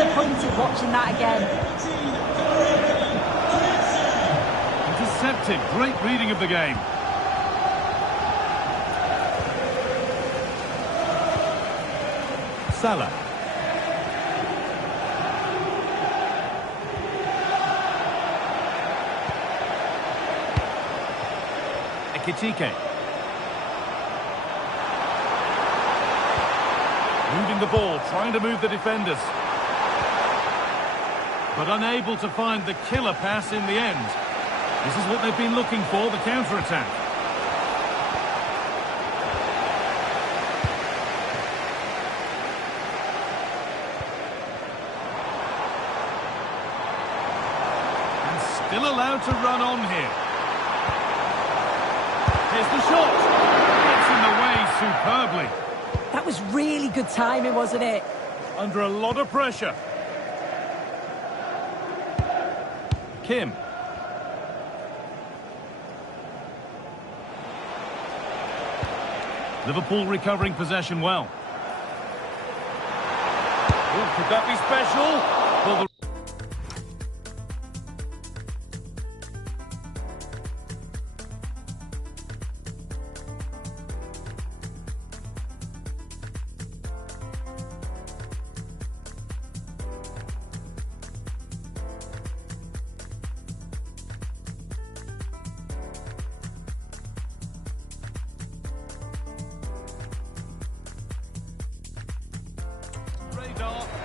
disappointed watching that again. Intercepted. Great reading of the game. Salah. Ekitike. Moving the ball, trying to move the defenders. But unable to find the killer pass in the end. This is what they've been looking for, the counter-attack. And still allowed to run on here. Here's the shot. Gets in the way superbly. That was really good timing, wasn't it? Under a lot of pressure. Kim. Liverpool recovering possession well. Oh, could that be special? Well,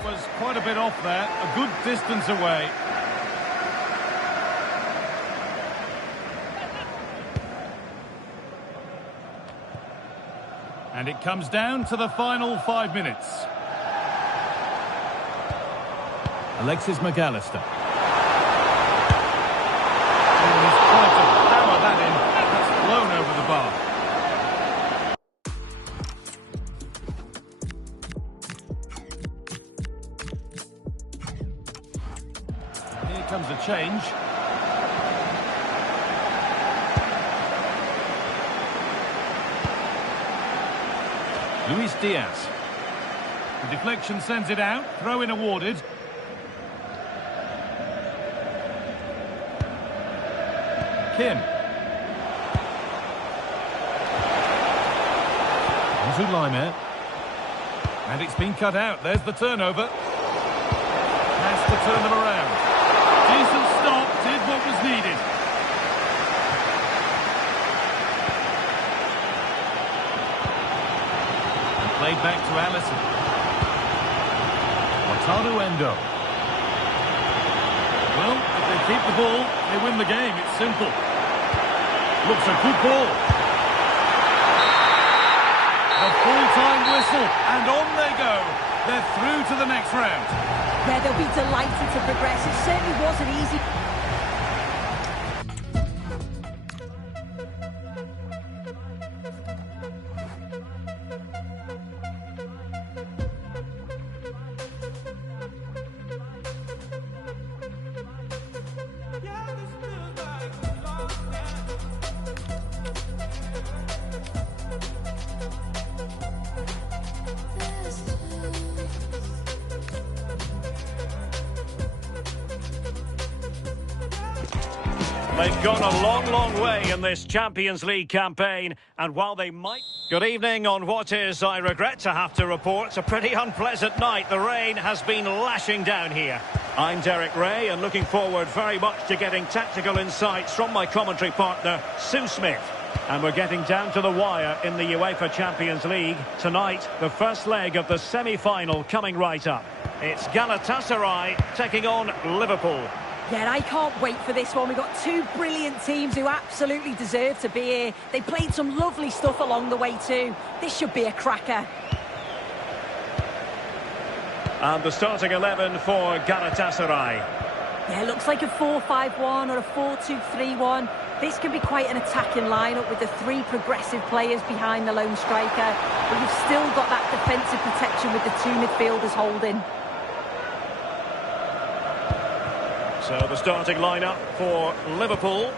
was quite a bit off there, a good distance away. And it comes down to the final 5 minutes. Alexis McAllister. Oh, he's tried to power that in. That's flown over the bar. Comes a change. Luis Diaz. The deflection sends it out. Throw-in awarded. Kim. Onto Laimer. And it's been cut out. There's the turnover. Has to turn them around. Decent stop, did what was needed. And played back to Alisson. Wataru Endo. Well, if they keep the ball, they win the game. It's simple. Looks a good ball. A full-time whistle, and on they go. They're through to the next round. Yeah, they'll be delighted to progress. It certainly wasn't easy. They've gone a long, long way in this Champions League campaign, and while they might... Good evening on what is, I regret to have to report, a pretty unpleasant night. The rain has been lashing down here. I'm Derek Ray, and looking forward very much to getting tactical insights from my commentary partner, Sue Smith. And we're getting down to the wire in the UEFA Champions League. Tonight, the first leg of the semi-final coming right up. It's Galatasaray taking on Liverpool. Yeah, I can't wait for this one. We've got two brilliant teams who absolutely deserve to be here. They played some lovely stuff along the way too. This should be a cracker. And the starting 11 for Galatasaray. Yeah, it looks like a 4-5-1 or a 4-2-3-1. This can be quite an attacking lineup with the three progressive players behind the lone striker. But you've still got that defensive protection with the two midfielders holding. So the starting lineup for Liverpool.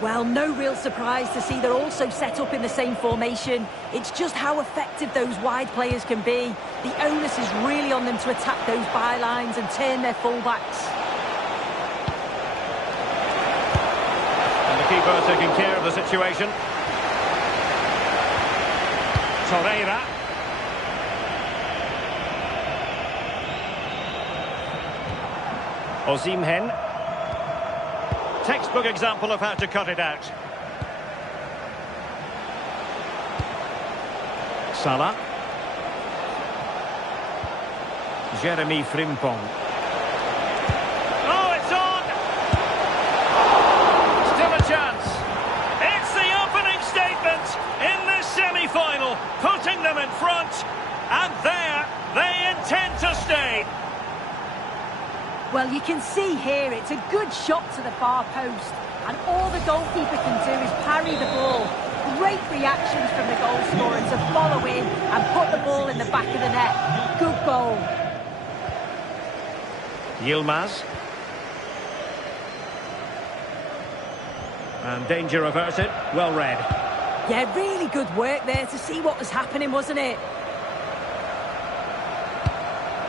Well, no real surprise to see they're also set up in the same formation. It's just how effective those wide players can be. The onus is really on them to attack those bylines and turn their fullbacks. And the keeper taking care of the situation. Torreira. Osimhen. Textbook example of how to cut it out. Salah. Jeremy Frimpong. Oh, it's on! Still a chance. It's the opening statement in this semi-final, putting them in front. And there, they intend to stay. Well, you can see here it's a good shot to the far post. And all the goalkeeper can do is parry the ball. Great reactions from the goal scorer to follow in and put the ball in the back of the net. Good goal. Yilmaz. And danger averted. Well read. Yeah, really good work there to see what was happening, wasn't it?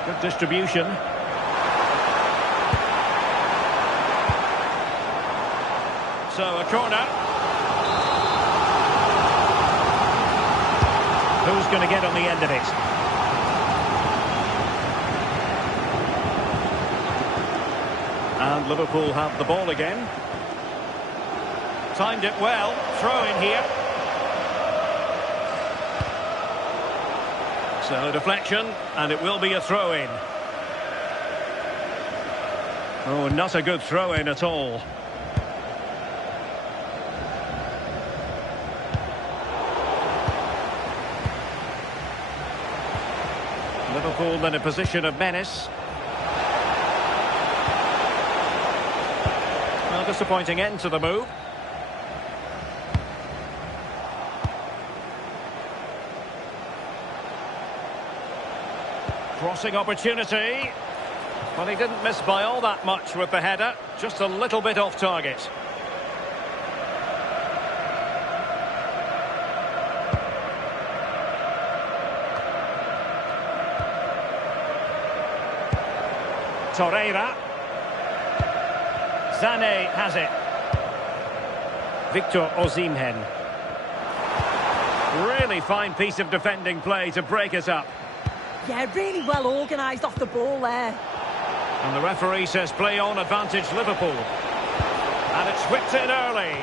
Good distribution. So a corner. Who's going to get on the end of it? And Liverpool have the ball again. Timed it well. Throw in here. So a deflection, and it will be a throw in. Oh, not a good throw in at all. Liverpool in a position of menace. Well, disappointing end to the move. Crossing opportunity. Well, he didn't miss by all that much with the header. Just a little bit off target. Torreira. Sané has it. Victor Osimhen. Really fine piece of defending play to break us up. Yeah, really well organised off the ball there. And the referee says play on, advantage Liverpool. And it's whipped in early.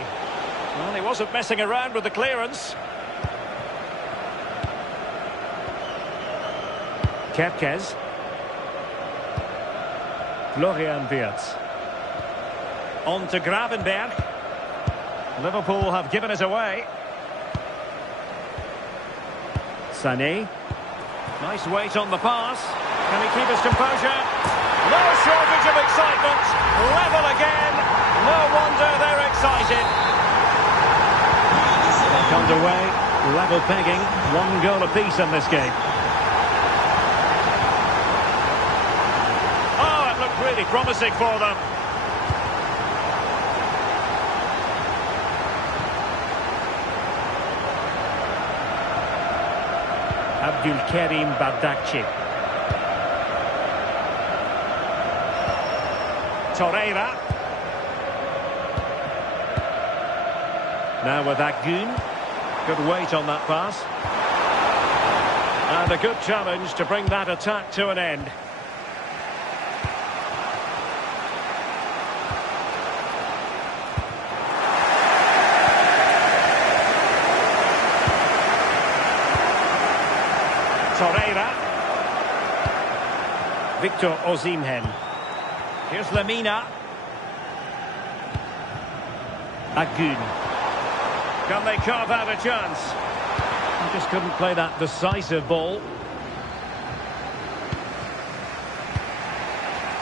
Well, he wasn't messing around with the clearance. Kerkez. Florian Wirtz. On to Gravenberg. Liverpool have given us away. Sané. Nice weight on the pass. Can he keep his composure? No shortage of excitement. Level again. No wonder they're excited. Back underway. Level pegging. 1 goal apiece in this game. Oh, it looked really promising for them. Abdulkarim Bardakci. Torreira. Now with Agun. Good weight on that pass. And a good challenge to bring that attack to an end. Torreira. Victor Osimhen. Here's Lamina. Agun. Can they carve out a chance? He just couldn't play that decisive ball.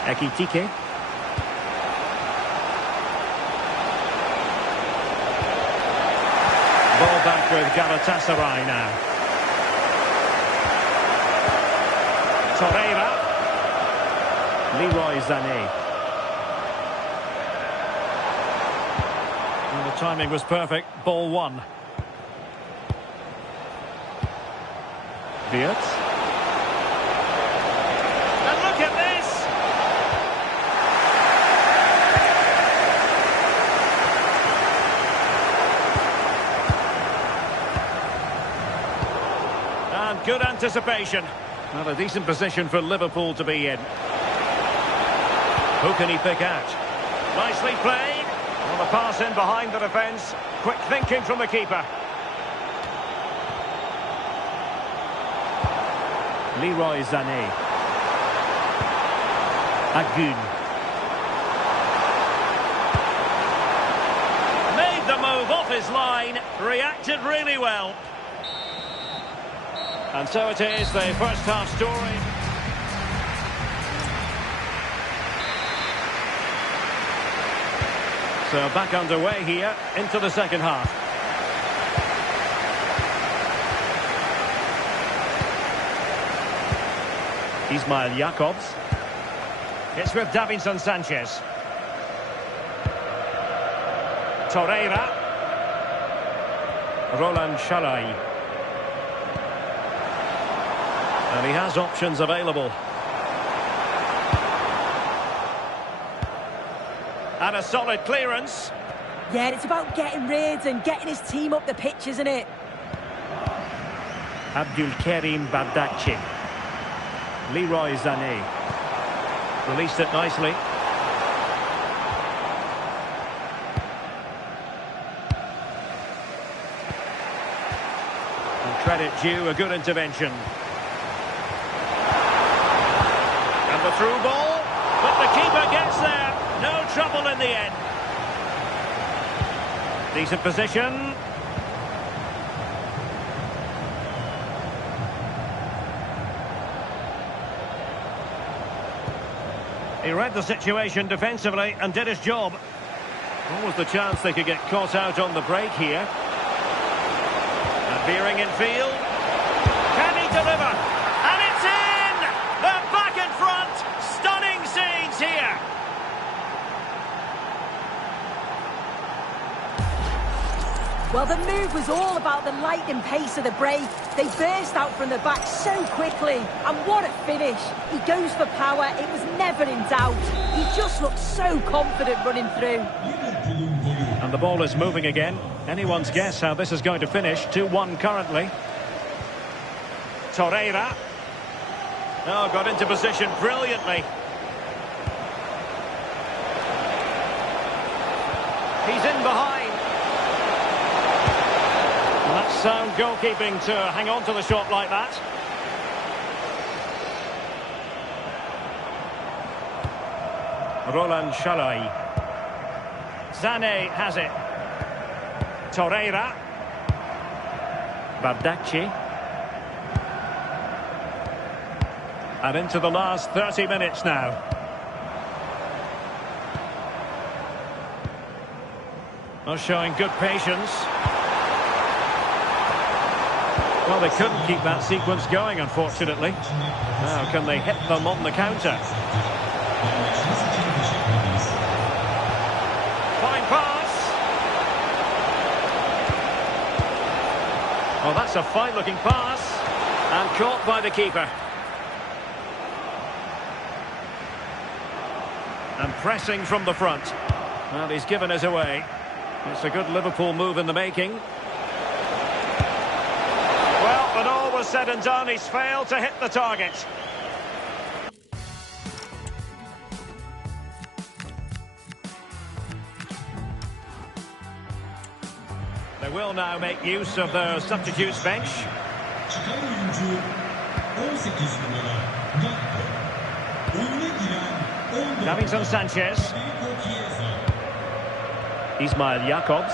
Ekitike. Ball back with Galatasaray now. Torreira. Leroy Sané. And the timing was perfect. Ball one. Wirtz. And look at this! And good anticipation. Well, a decent position for Liverpool to be in. Who can he pick out? Nicely played. Well, the pass in behind the defence. Quick thinking from the keeper. Leroy Sané. Agun. Made the move off his line. Reacted really well. And so it is, the first half story. So back underway here into the second half. Ismail Jakobs. It's with Davinson Sanchez. Torreira. Roland Shalai. And he has options available. And a solid clearance. Yeah, it's about getting rid and getting his team up the pitch, isn't it? Abdulkarim Bardakci. Leroy Sané. Released it nicely. And credit due, a good intervention. And the through ball, but the keeper gets there. No trouble in the end. Decent position. He read the situation defensively and did his job. What was the chance they could get caught out on the break here? And veering in field. Can he deliver? And it's in! They're back in front! Stunning scenes here! Well, the move was all about the lightning pace of the break. They burst out from the back so quickly. And what a finish. He goes for power. It was never in doubt. He just looked so confident running through. And the ball is moving again. Anyone's guess how this is going to finish. 2-1 currently. Torreira. Oh, got into position brilliantly. He's in behind. Well, that's sound goalkeeping to hang on to the shot like that. Roland Shalai. Sané has it. Torreira. Bardakci. And into the last 30 minutes now. Well, showing good patience. Well, they couldn't keep that sequence going, unfortunately. Now, can they hit them on the counter? Fine pass. Oh, that's a fine-looking pass. And caught by the keeper. And pressing from the front. Well, he's given us away. It's a good Liverpool move in the making. Well, when all was said and done, he's failed to hit the target. They will now make use of their substitutes bench. Davinson Sanchez. Ismail Jakobs.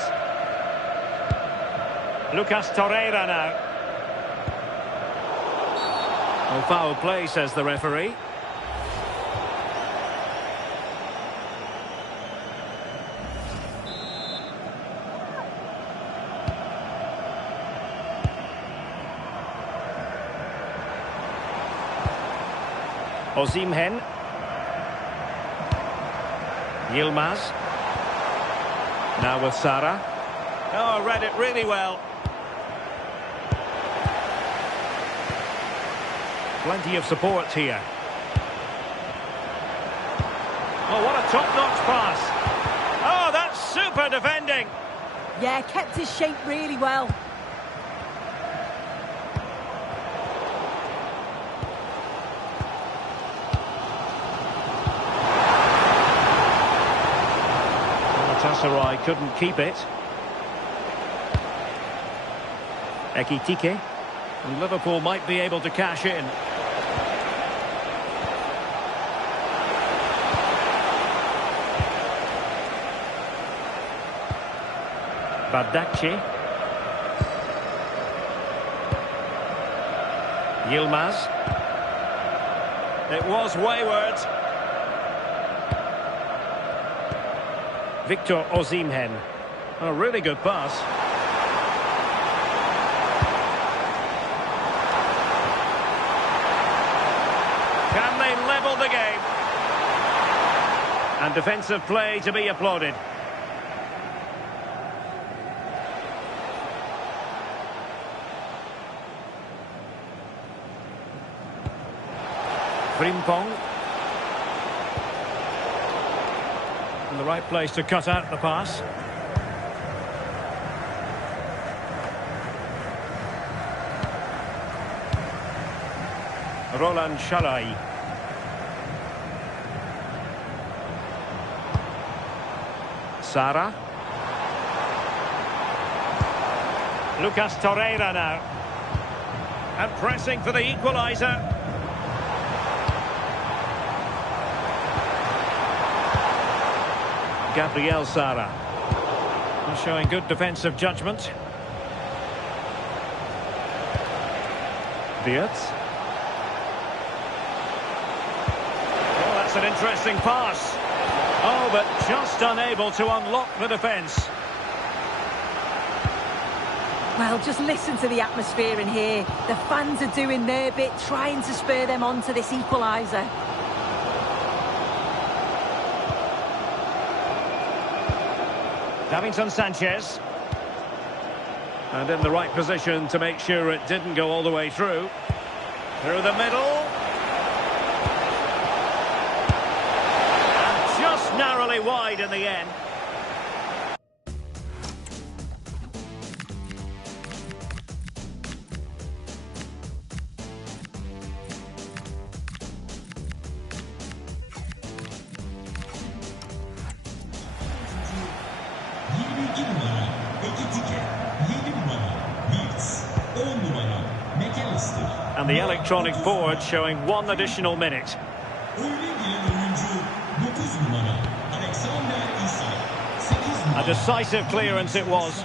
Lucas Torreira now. Well, foul play, says the referee. Osimhen. Yilmaz. Now with Sarah. Oh, read it really well. Plenty of support here. Oh, what a top-notch pass. Oh, that's super defending. Yeah, kept his shape really well. Galatasaray couldn't keep it. Ekitike. And Liverpool might be able to cash in. Bardakci. Yilmaz. It was wayward. Victor Osimhen. A really good pass. Can they level the game? And defensive play to be applauded. Frimpong. In the right place to cut out the pass. Roland Shalai. Sara. Lucas Torreira now. And pressing for the equaliser. Gabriel Sara. He's showing good defensive judgment. Diaz. Oh, that's an interesting pass. Oh, but just unable to unlock the defence. Well, just listen to the atmosphere in here. The fans are doing their bit, trying to spur them on to this equaliser. Davinson Sanchez. And in the right position to make sure it didn't go all the way through. Through the middle. And just narrowly wide in the end. And the electronic board showing 1 additional minute. A decisive clearance it was.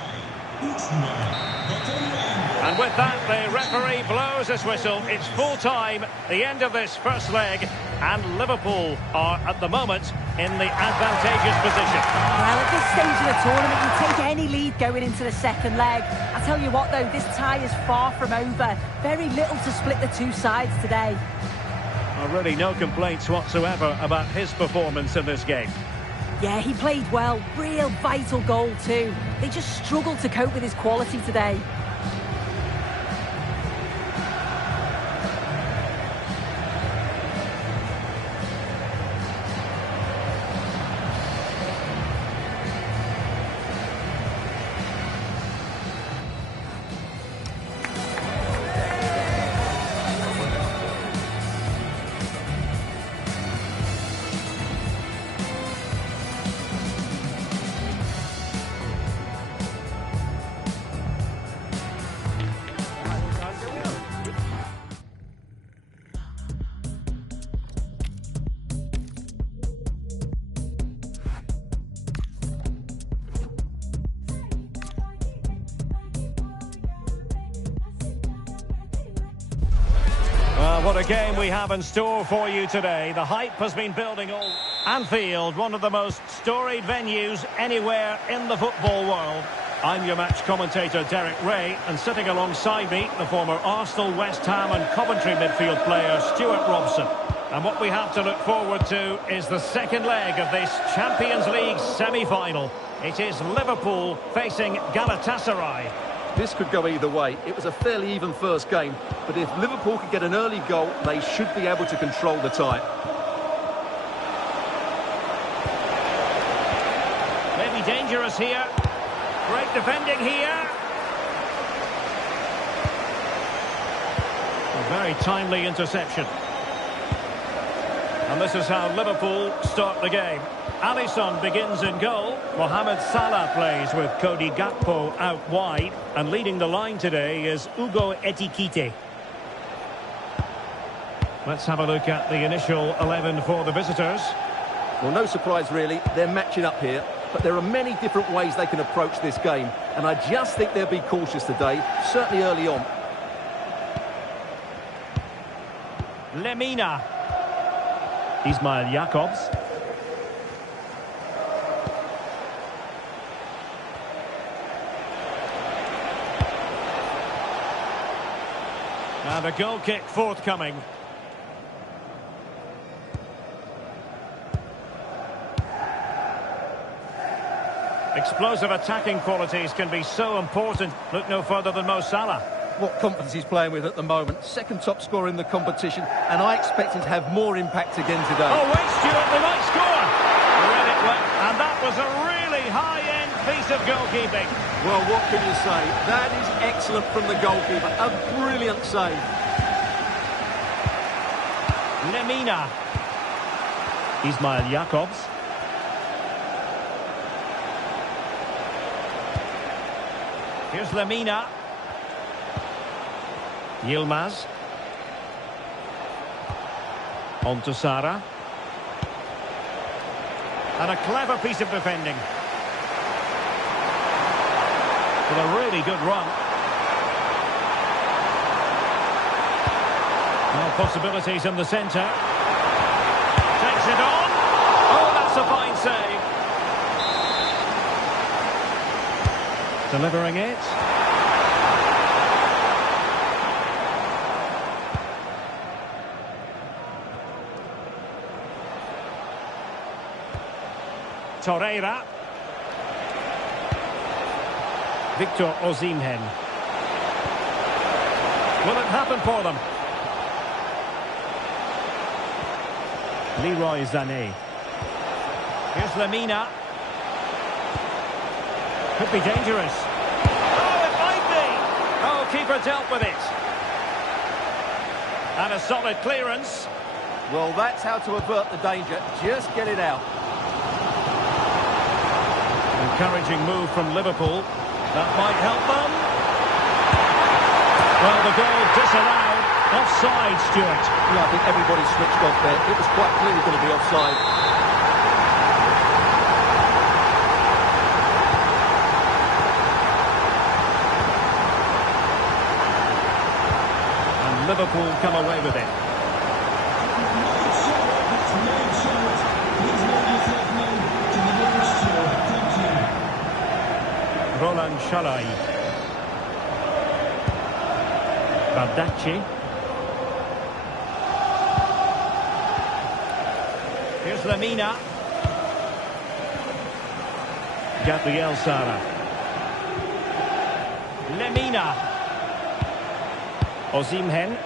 And with that, the referee blows his whistle. It's full time, the end of this first leg, and Liverpool are at the moment in the advantageous position. Well, at this stage of the tournament, you take any lead going into the second leg. I tell you what, though, this tie is far from over. Very little to split the two sides today. Well, really no complaints whatsoever about his performance in this game. Yeah, he played well. Real vital goal too. They just struggled to cope with his quality today. What a game we have in store for you today. The hype has been building all. Anfield, one of the most storied venues anywhere in the football world. I'm your match commentator, Derek Ray, and sitting alongside me, the former Arsenal, West Ham and Coventry midfield player, Stuart Robson. And what we have to look forward to is the second leg of this Champions League semi-final. It is Liverpool facing Galatasaray. This could go either way. It was a fairly even first game, but if Liverpool could get an early goal, they should be able to control the tie. Maybe dangerous here. Great defending here. A very timely interception. And this is how Liverpool start the game. Alisson begins in goal. Mohamed Salah plays with Cody Gakpo out wide. And leading the line today is Hugo Ekitike. Let's have a look at the initial 11 for the visitors. Well, no surprise really. They're matching up here. But there are many different ways they can approach this game. And I just think they'll be cautious today, certainly early on. Lemina. Ismail Jakobs. And a goal kick forthcoming. Explosive attacking qualities can be so important. Look no further than Mo Salah. What confidence he's playing with at the moment. Second top scorer in the competition, and I expect him to have more impact again today. Oh, wait, Stuart, they might score. Read it well, and that was a really high-end piece of goalkeeping. Well, what can you say? That is excellent from the goalkeeper. A brilliant save. Lemina. Ismail Jakobs. Here's Lemina. Yilmaz. On to Sara. And a clever piece of defending. With a really good run. Now possibilities in the centre. Takes it on. Oh, that's a fine save. Delivering it. Torreira. Victor Osimhen. Will it happen for them? Leroy Sané. Here's Lemina. Could be dangerous. Oh, it might be! Oh, keeper dealt with it. And a solid clearance. Well, that's how to avert the danger. Just get it out. Encouraging move from Liverpool. That might help them. Well, the goal disallowed. Offside, Stuart. Yeah, I think everybody switched off there. It was quite clearly going to be offside. And Liverpool come away with it. Roland Shalai. Bardacci. Here's Lemina. Gabriel Sara. Lemina. Osimhen.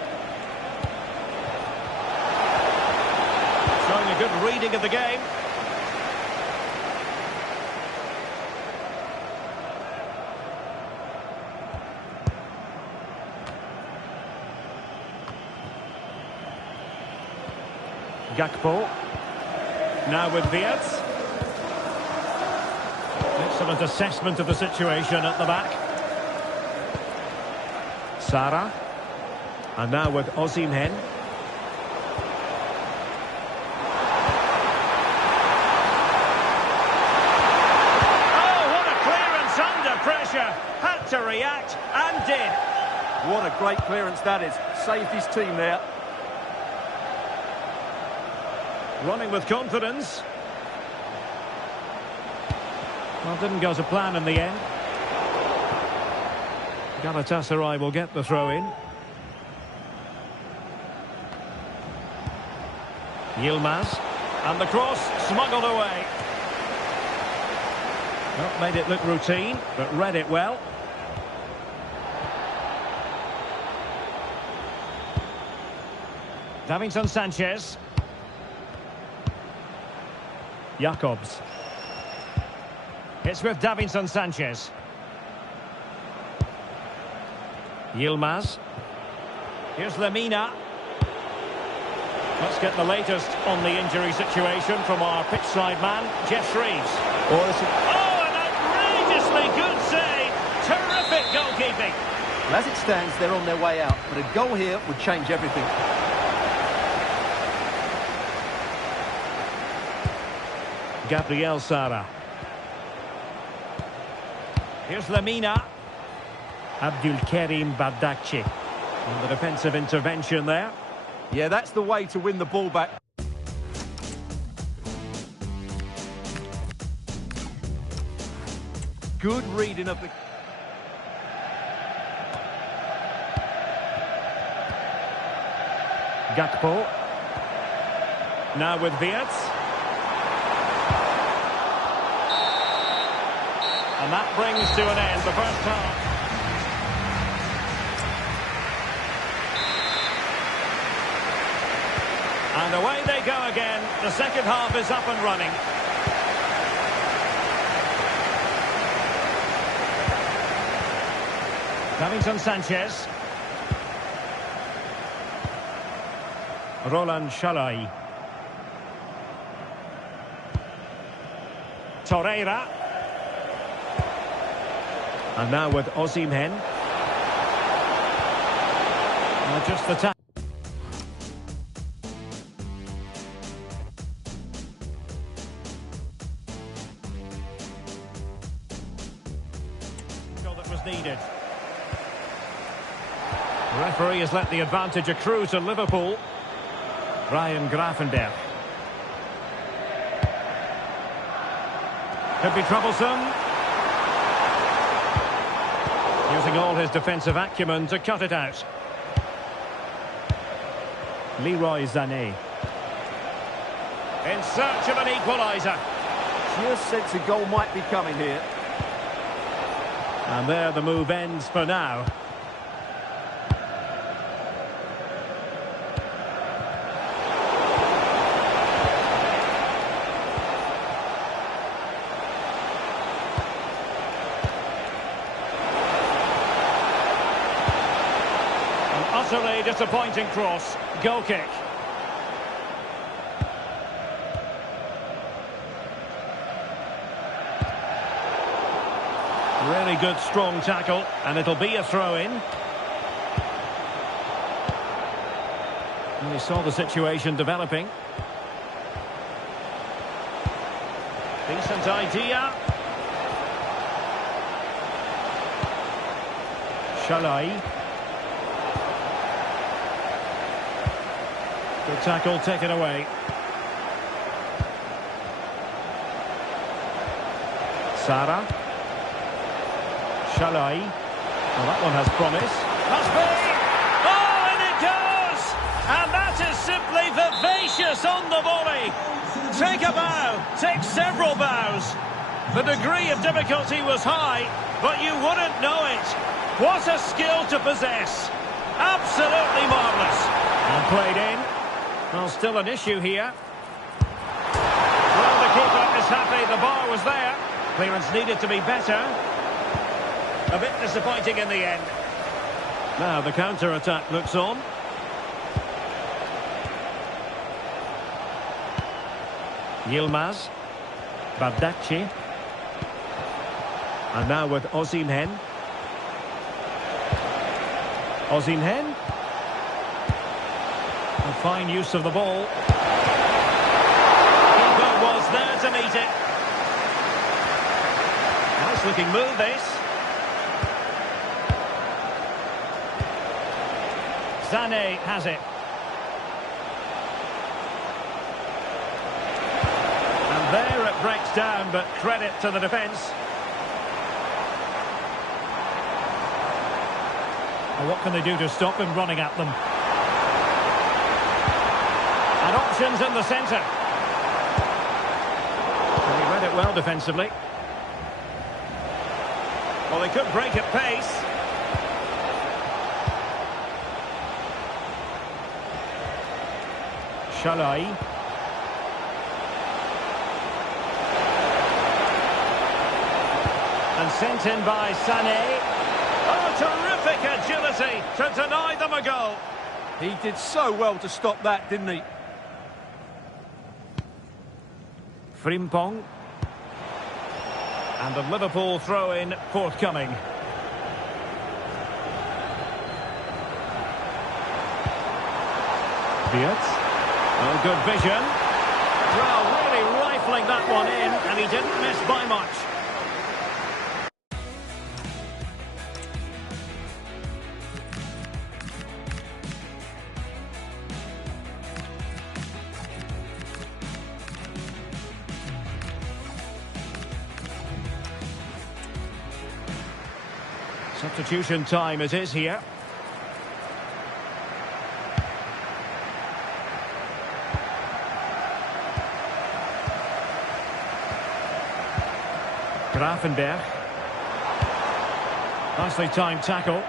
Showing a good reading of the game. Gakpo. Now with Diaz. Excellent assessment of the situation at the back. Sara. And now with Osimhen. Oh, what a clearance under pressure. Had to react and did. What a great clearance that is. Saved his team there. Running with confidence. Well, didn't go to plan in the end. Galatasaray will get the throw in. Yilmaz. And the cross smuggled away. Not made it look routine, but read it well. Davinson Sanchez. Jacobs. It's with Davinson Sanchez. Yilmaz. Here's Lemina. Let's get the latest on the injury situation from our pitchside man, Jeff Shreves. Oh, an outrageously good save. Terrific goalkeeping. Well, as it stands, they're on their way out, but a goal here would change everything. Gabriel Sara. Here's Lemina. Abdulkarim Bardakci. And the defensive intervention there. Yeah, that's the way to win the ball back. Good reading of the... Gakpo. Now with Wirtz. And that brings to an end the first half. And away they go again. The second half is up and running. Davinson Sanchez. Roland Shalai. Torreira. And now with Osimhen. Just the time. That was needed. The referee has let the advantage accrue to Liverpool. Ryan Gravenberch. Could be troublesome. Using all his defensive acumen to cut it out. Leroy Sané. In search of an equaliser. Just sense a goal might be coming here. And there the move ends for now. An utterly disappointing cross. Goal kick. Really good, strong tackle, and it'll be a throw-in. And we saw the situation developing. Decent idea. Shalai. Good tackle, taken away. Sara. Shalai. Well, that one has promise. Must be! Oh, and it goes! And that is simply vivacious on the volley. Take a bow, take several bows. The degree of difficulty was high, but you wouldn't know it. What a skill to possess. Absolutely marvellous. And played in. Well, still an issue here. Well, the keeper is happy the bar was there. Clearance needed to be better. A bit disappointing in the end. Now the counter-attack looks on. Yilmaz. Bardakci. And now with Osimhen. Osimhen. A fine use of the ball. Keeper was there to meet it. Nice looking move this. Sané has it. And there it breaks down, but credit to the defence. Well, what can they do to stop him running at them? And And options in the centre. And he read it well defensively. Well, they could break at pace. Shalai. And sent in by Sané. Oh, terrific agility to deny them a goal. He did so well to stop that, didn't he? Frimpong. And the Liverpool throw-in forthcoming. Beard. Oh, good vision. Well, really rifling that one in, and he didn't miss by much. Substitution time it is here. Grafenberg. Nicely timed tackle.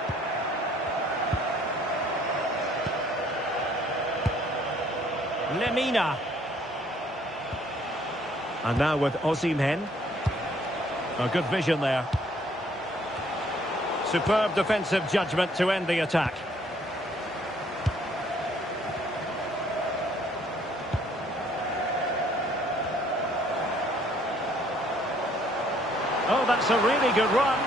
Lemina. And now with Osimhen. A good vision there. Superb defensive judgment to end the attack. Oh, that's a really good run.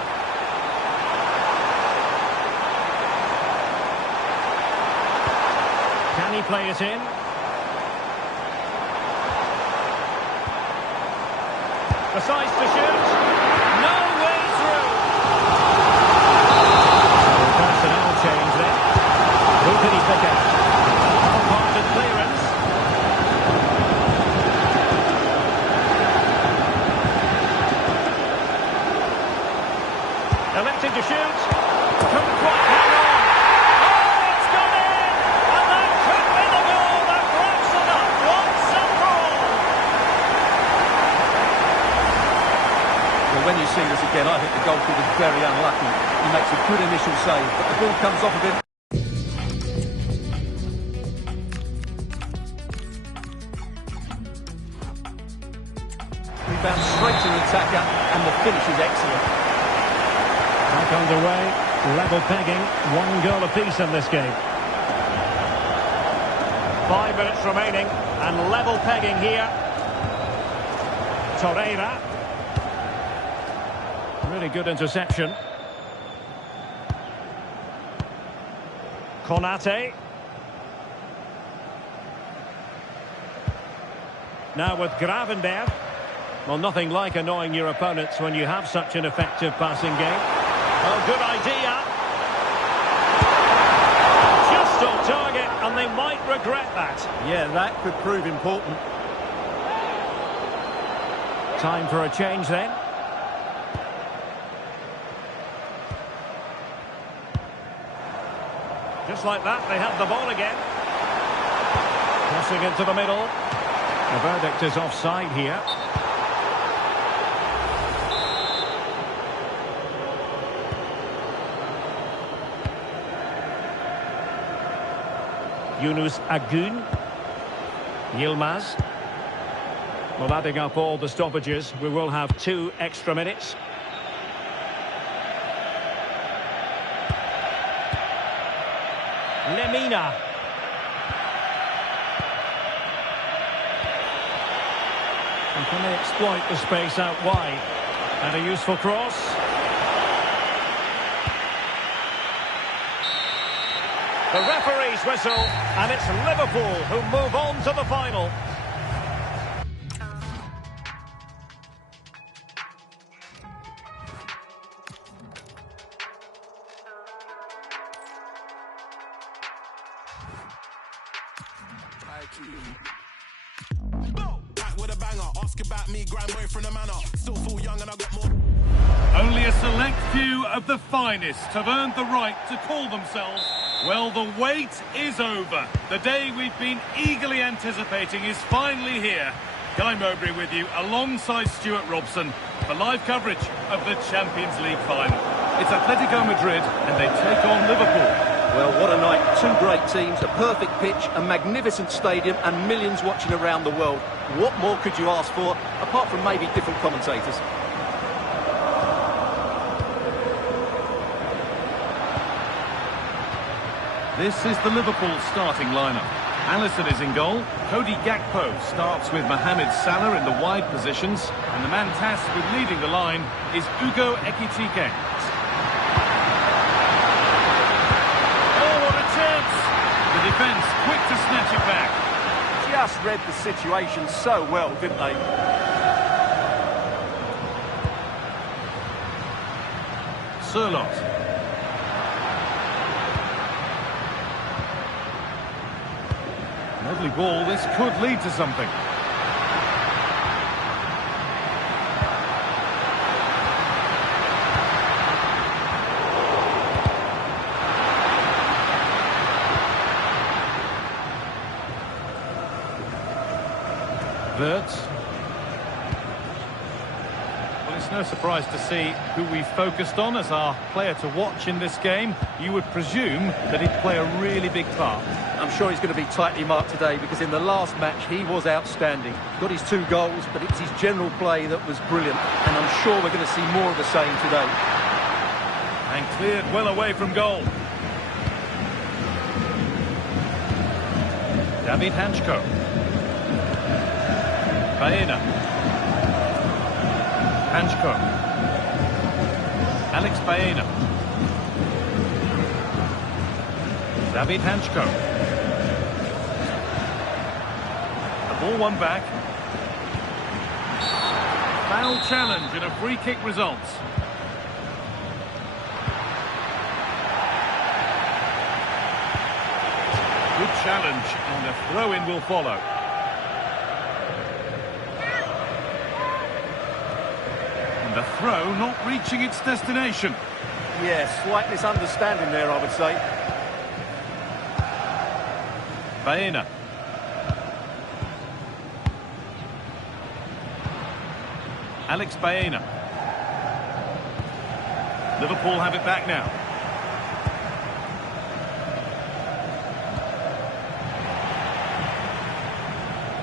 Can he play it in? Decides to shoot. No way through. Personnel change there. Who can he pick out? Half-hearted clearance. Elected to shoot. Couldn't quite hang on. Oh, it's gone in! And that could be the goal that wraps it up once and for all. Well, when you see this again, I think the goalkeeper's very unlucky. He makes a good initial save, but the ball comes off of him. Rebound straight to the attacker, and the finish is excellent. Back underway, level pegging, 1 goal apiece in this game. 5 minutes remaining, and level pegging here. Torreira. Really good interception. Konate. Now with Gravenberg. Well, nothing like annoying your opponents when you have such an effective passing game. Oh, good idea. Just on target, and they might regret that. Yeah, that could prove important. Time for a change then. Just like that, they have the ball again. Crossing into the middle. The verdict is offside here. Yunus Agun. Yilmaz. Well, adding up all the stoppages, we will have 2 extra minutes. Lemina. And can they exploit the space out wide? And a useful cross. The referee's whistle, and it's Liverpool who move on to the final. Back with a banger, ask about me, grandboy from the manor. Still full young and I got more. Only a select few of the finest have earned the right to call themselves Well, the wait is over. The day we've been eagerly anticipating is finally here. Guy Mowbray with you, alongside Stuart Robson, for live coverage of the Champions League final. It's Atletico Madrid, and they take on Liverpool. Well, what a night. Two great teams, a perfect pitch, a magnificent stadium, and millions watching around the world. What more could you ask for, apart from maybe different commentators? This is the Liverpool starting lineup. Alisson is in goal. Cody Gakpo starts with Mohamed Salah in the wide positions. And the man tasked with leading the line is Ugo Ekitike. Oh, what a chance! The defence quick to snatch it back. Just read the situation so well, didn't they? Surlot. Lovely ball, this could lead to something. Wirtz. Well, it's no surprise to see who we focused on as our player to watch in this game. You would presume that he'd play a really big part. I'm sure he's going to be tightly marked today because in the last match he was outstanding. Got his 2 goals, but it was his general play that was brilliant. And I'm sure we're going to see more of the same today. And cleared well away from goal. David Hanchko. Baena. Hanchko. Alex Baena. David Hanchko. Ball won back. Foul challenge and a free kick results. Good challenge and a throw-in will follow. And the throw not reaching its destination. Yeah, slight misunderstanding there, I would say. Baena. Alex Baena. Liverpool have it back now.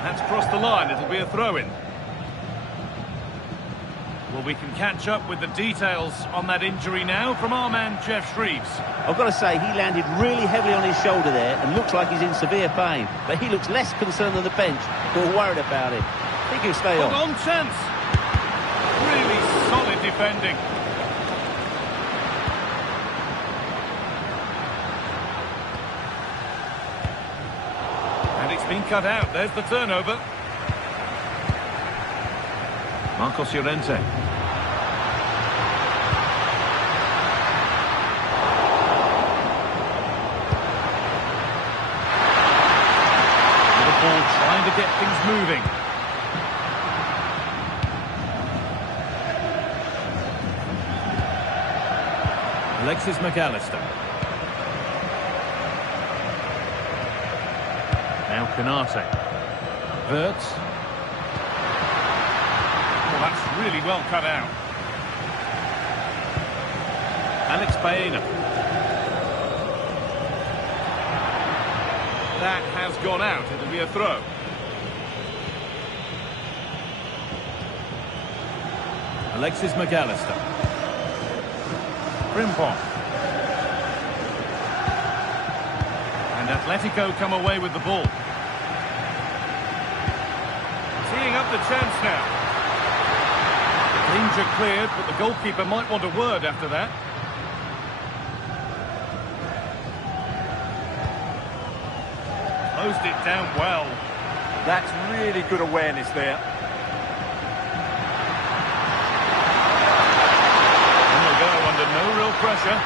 That's crossed the line, it'll be a throw-in. Well, we can catch up with the details on that injury now from our man Jeff Shreves. I've got to say, he landed really heavily on his shoulder there and looks like he's in severe pain. But he looks less concerned than the bench, who are worried about him. I think he'll stay on. On chance. Really solid defending. And it's been cut out. There's the turnover. Marcos Llorente. Liverpool trying to get things moving. Alexis McAllister. Now Canate. Wirtz. Well, that's really well cut out. Alex Baena. That has gone out. It'll be a throw. Alexis McAllister. Frimpong. And Atletico come away with the ball. Teeing up the chance now. Danger cleared, but the goalkeeper might want a word after that. Closed it down well. That's really good awareness there. No real pressure.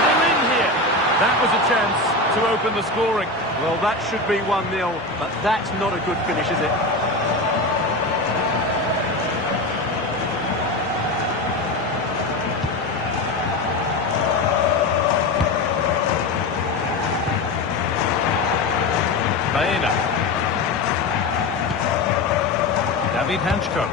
They're in here. That was a chance to open the scoring. Well, that should be 1-0, but that's not a good finish, is it? Hanchko.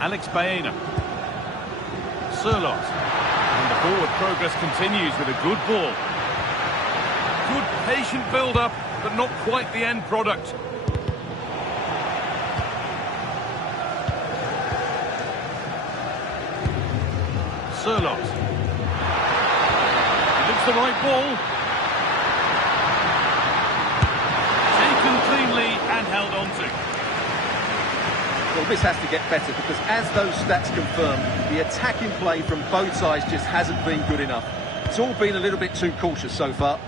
Alex Baena. Surlot. And the forward progress continues with a good ball. Good patient build-up, but not quite the end product. Surlot. It looks the right ball. Taken cleanly and held onto. Well, this has to get better because as those stats confirm, the attacking play from both sides just hasn't been good enough. It's all been a little bit too cautious so far.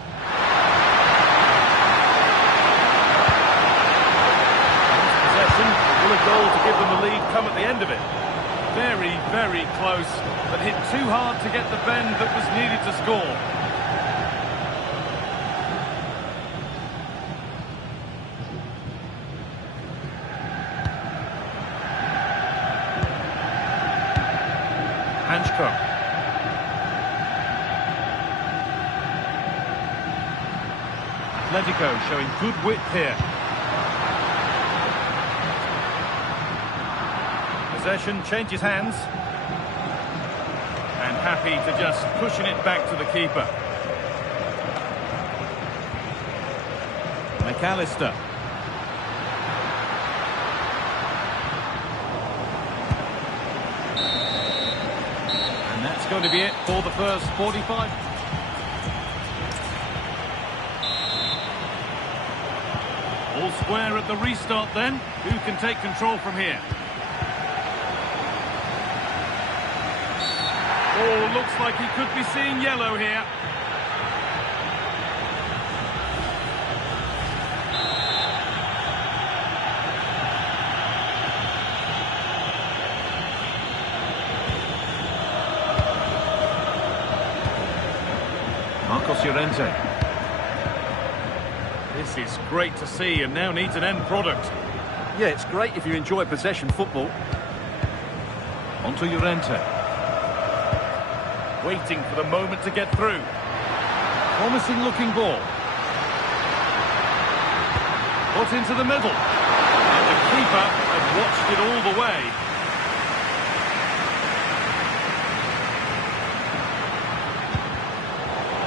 Possession, will a goal to give them the lead come at the end of it? Very, very close, but hit too hard to get the bend that was needed to score. Hanchko. Atletico showing good width here. Possession changes hands. And happy to just cushion it back to the keeper. McAllister. And that's going to be it for the first 45. All square at the restart then. Who can take control from here? Oh, looks like he could be seeing yellow here. Marcos Llorente. This is great to see and now needs an end product. Yeah, it's great if you enjoy possession football. Onto Llorente. Waiting for the moment to get through. Promising looking ball. Put into the middle. And the keeper had watched it all the way.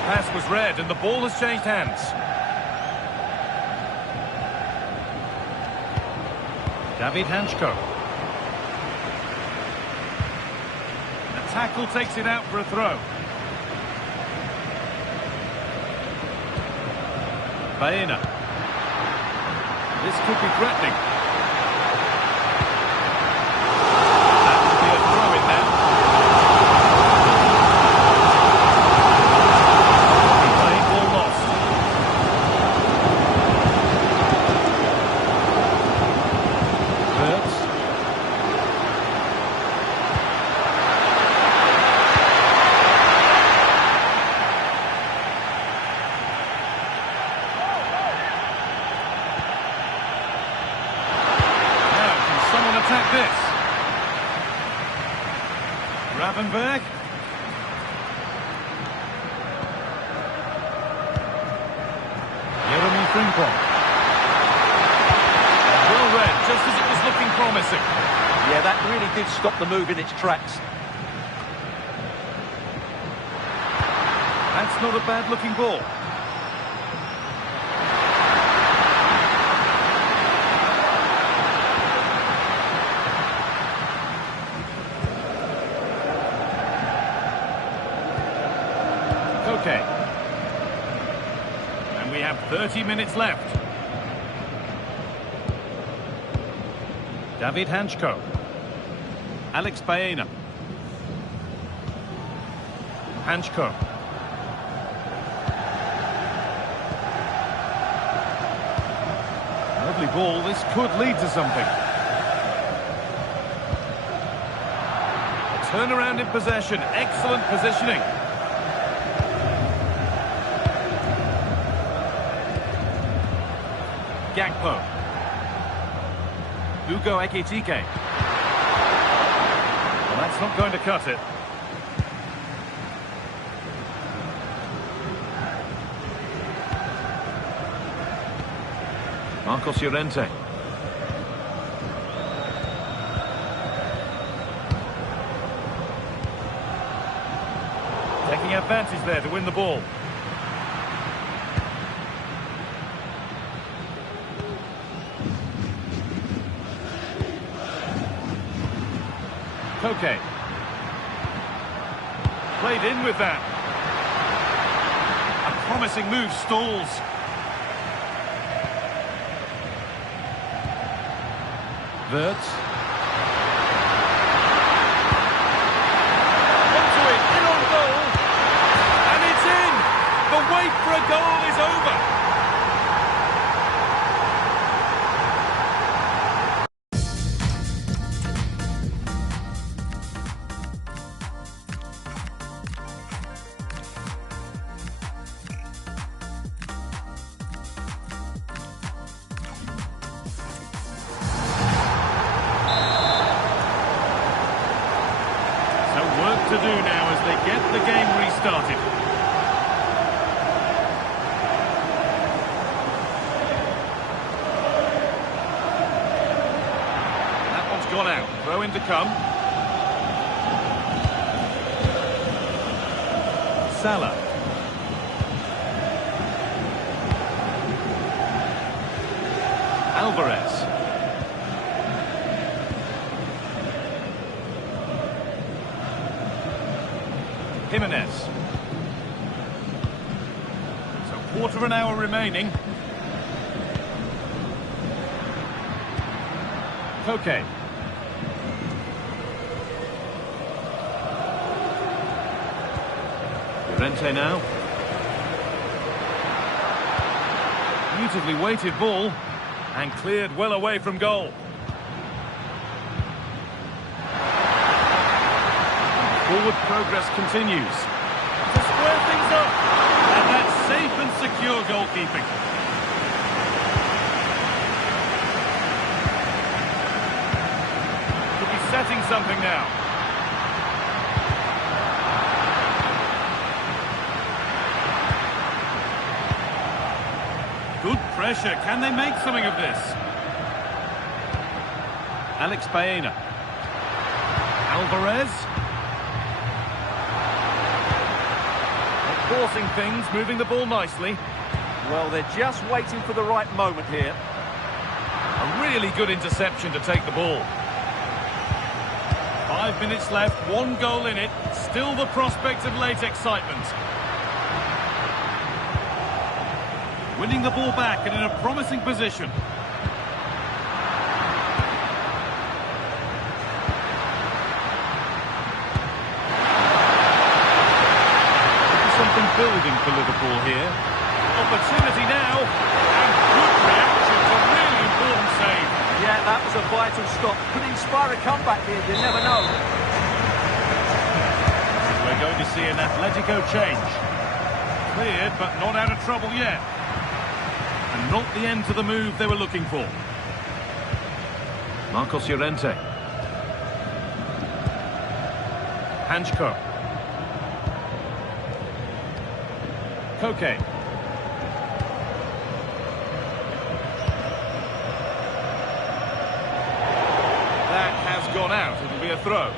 Pass was read and the ball has changed hands. David Hanchko. Tackle takes it out for a throw. Baena. This could be threatening. That could be a throw in now. Playing ball lost. Hurts. Attack this. Ravenberg. Jeremy Frimpong. Well read, just as it was looking promising. Yeah, that really did stop the move in its tracks. That's not a bad looking ball. Okay. And we have 30 minutes left. David Hanchko. Alex Baena. Hanchko. Lovely ball. This could lead to something. A turnaround in possession. Excellent positioning. Gakpo. Ugo Ekitike. Well, that's not going to cut it. Marcos Llorente. Taking advantage there to win the ball. Koke. Played in with that. A promising move stalls. Wirtz. Onto it, in on goal. And it's in! The wait for a goal is over. To do now as they get the game restarted. That one's gone out. Throw in to come. Salah. Alvarez. Jimenez. So quarter of an hour remaining. Koke. Llorente now. Beautifully weighted ball and cleared well away from goal. Forward progress continues. To square things up. And that's safe and secure goalkeeping. Could be setting something now. Good pressure. Can they make something of this? Alex Baena. Alvarez. Forcing things, moving the ball nicely. Well, they're just waiting for the right moment here. A really good interception to take the ball. 5 minutes left, 1 goal in it. Still the prospect of late excitement. Winning the ball back and in a promising position. Building for Liverpool here. Opportunity now, and good reaction to a really important save. Yeah, that was a vital stop. Could inspire a comeback here, you never know. We're going to see an Atletico change. Cleared, but not out of trouble yet. And not the end to the move they were looking for. Marcos Llorente. Hanchko. Koke. That has gone out. It'll be a throw.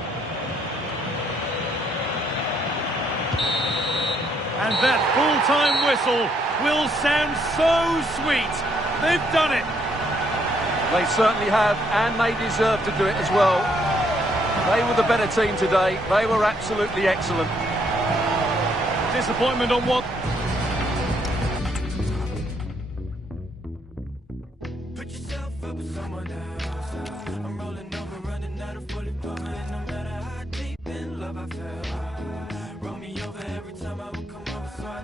And that full-time whistle will sound so sweet. They've done it. They certainly have, and they deserve to do it as well. They were the better team today. They were absolutely excellent. Disappointment on what? I'm rolling over, running out of fully power, and no matter how deep in love I fell, roll me over every time I would come over, so I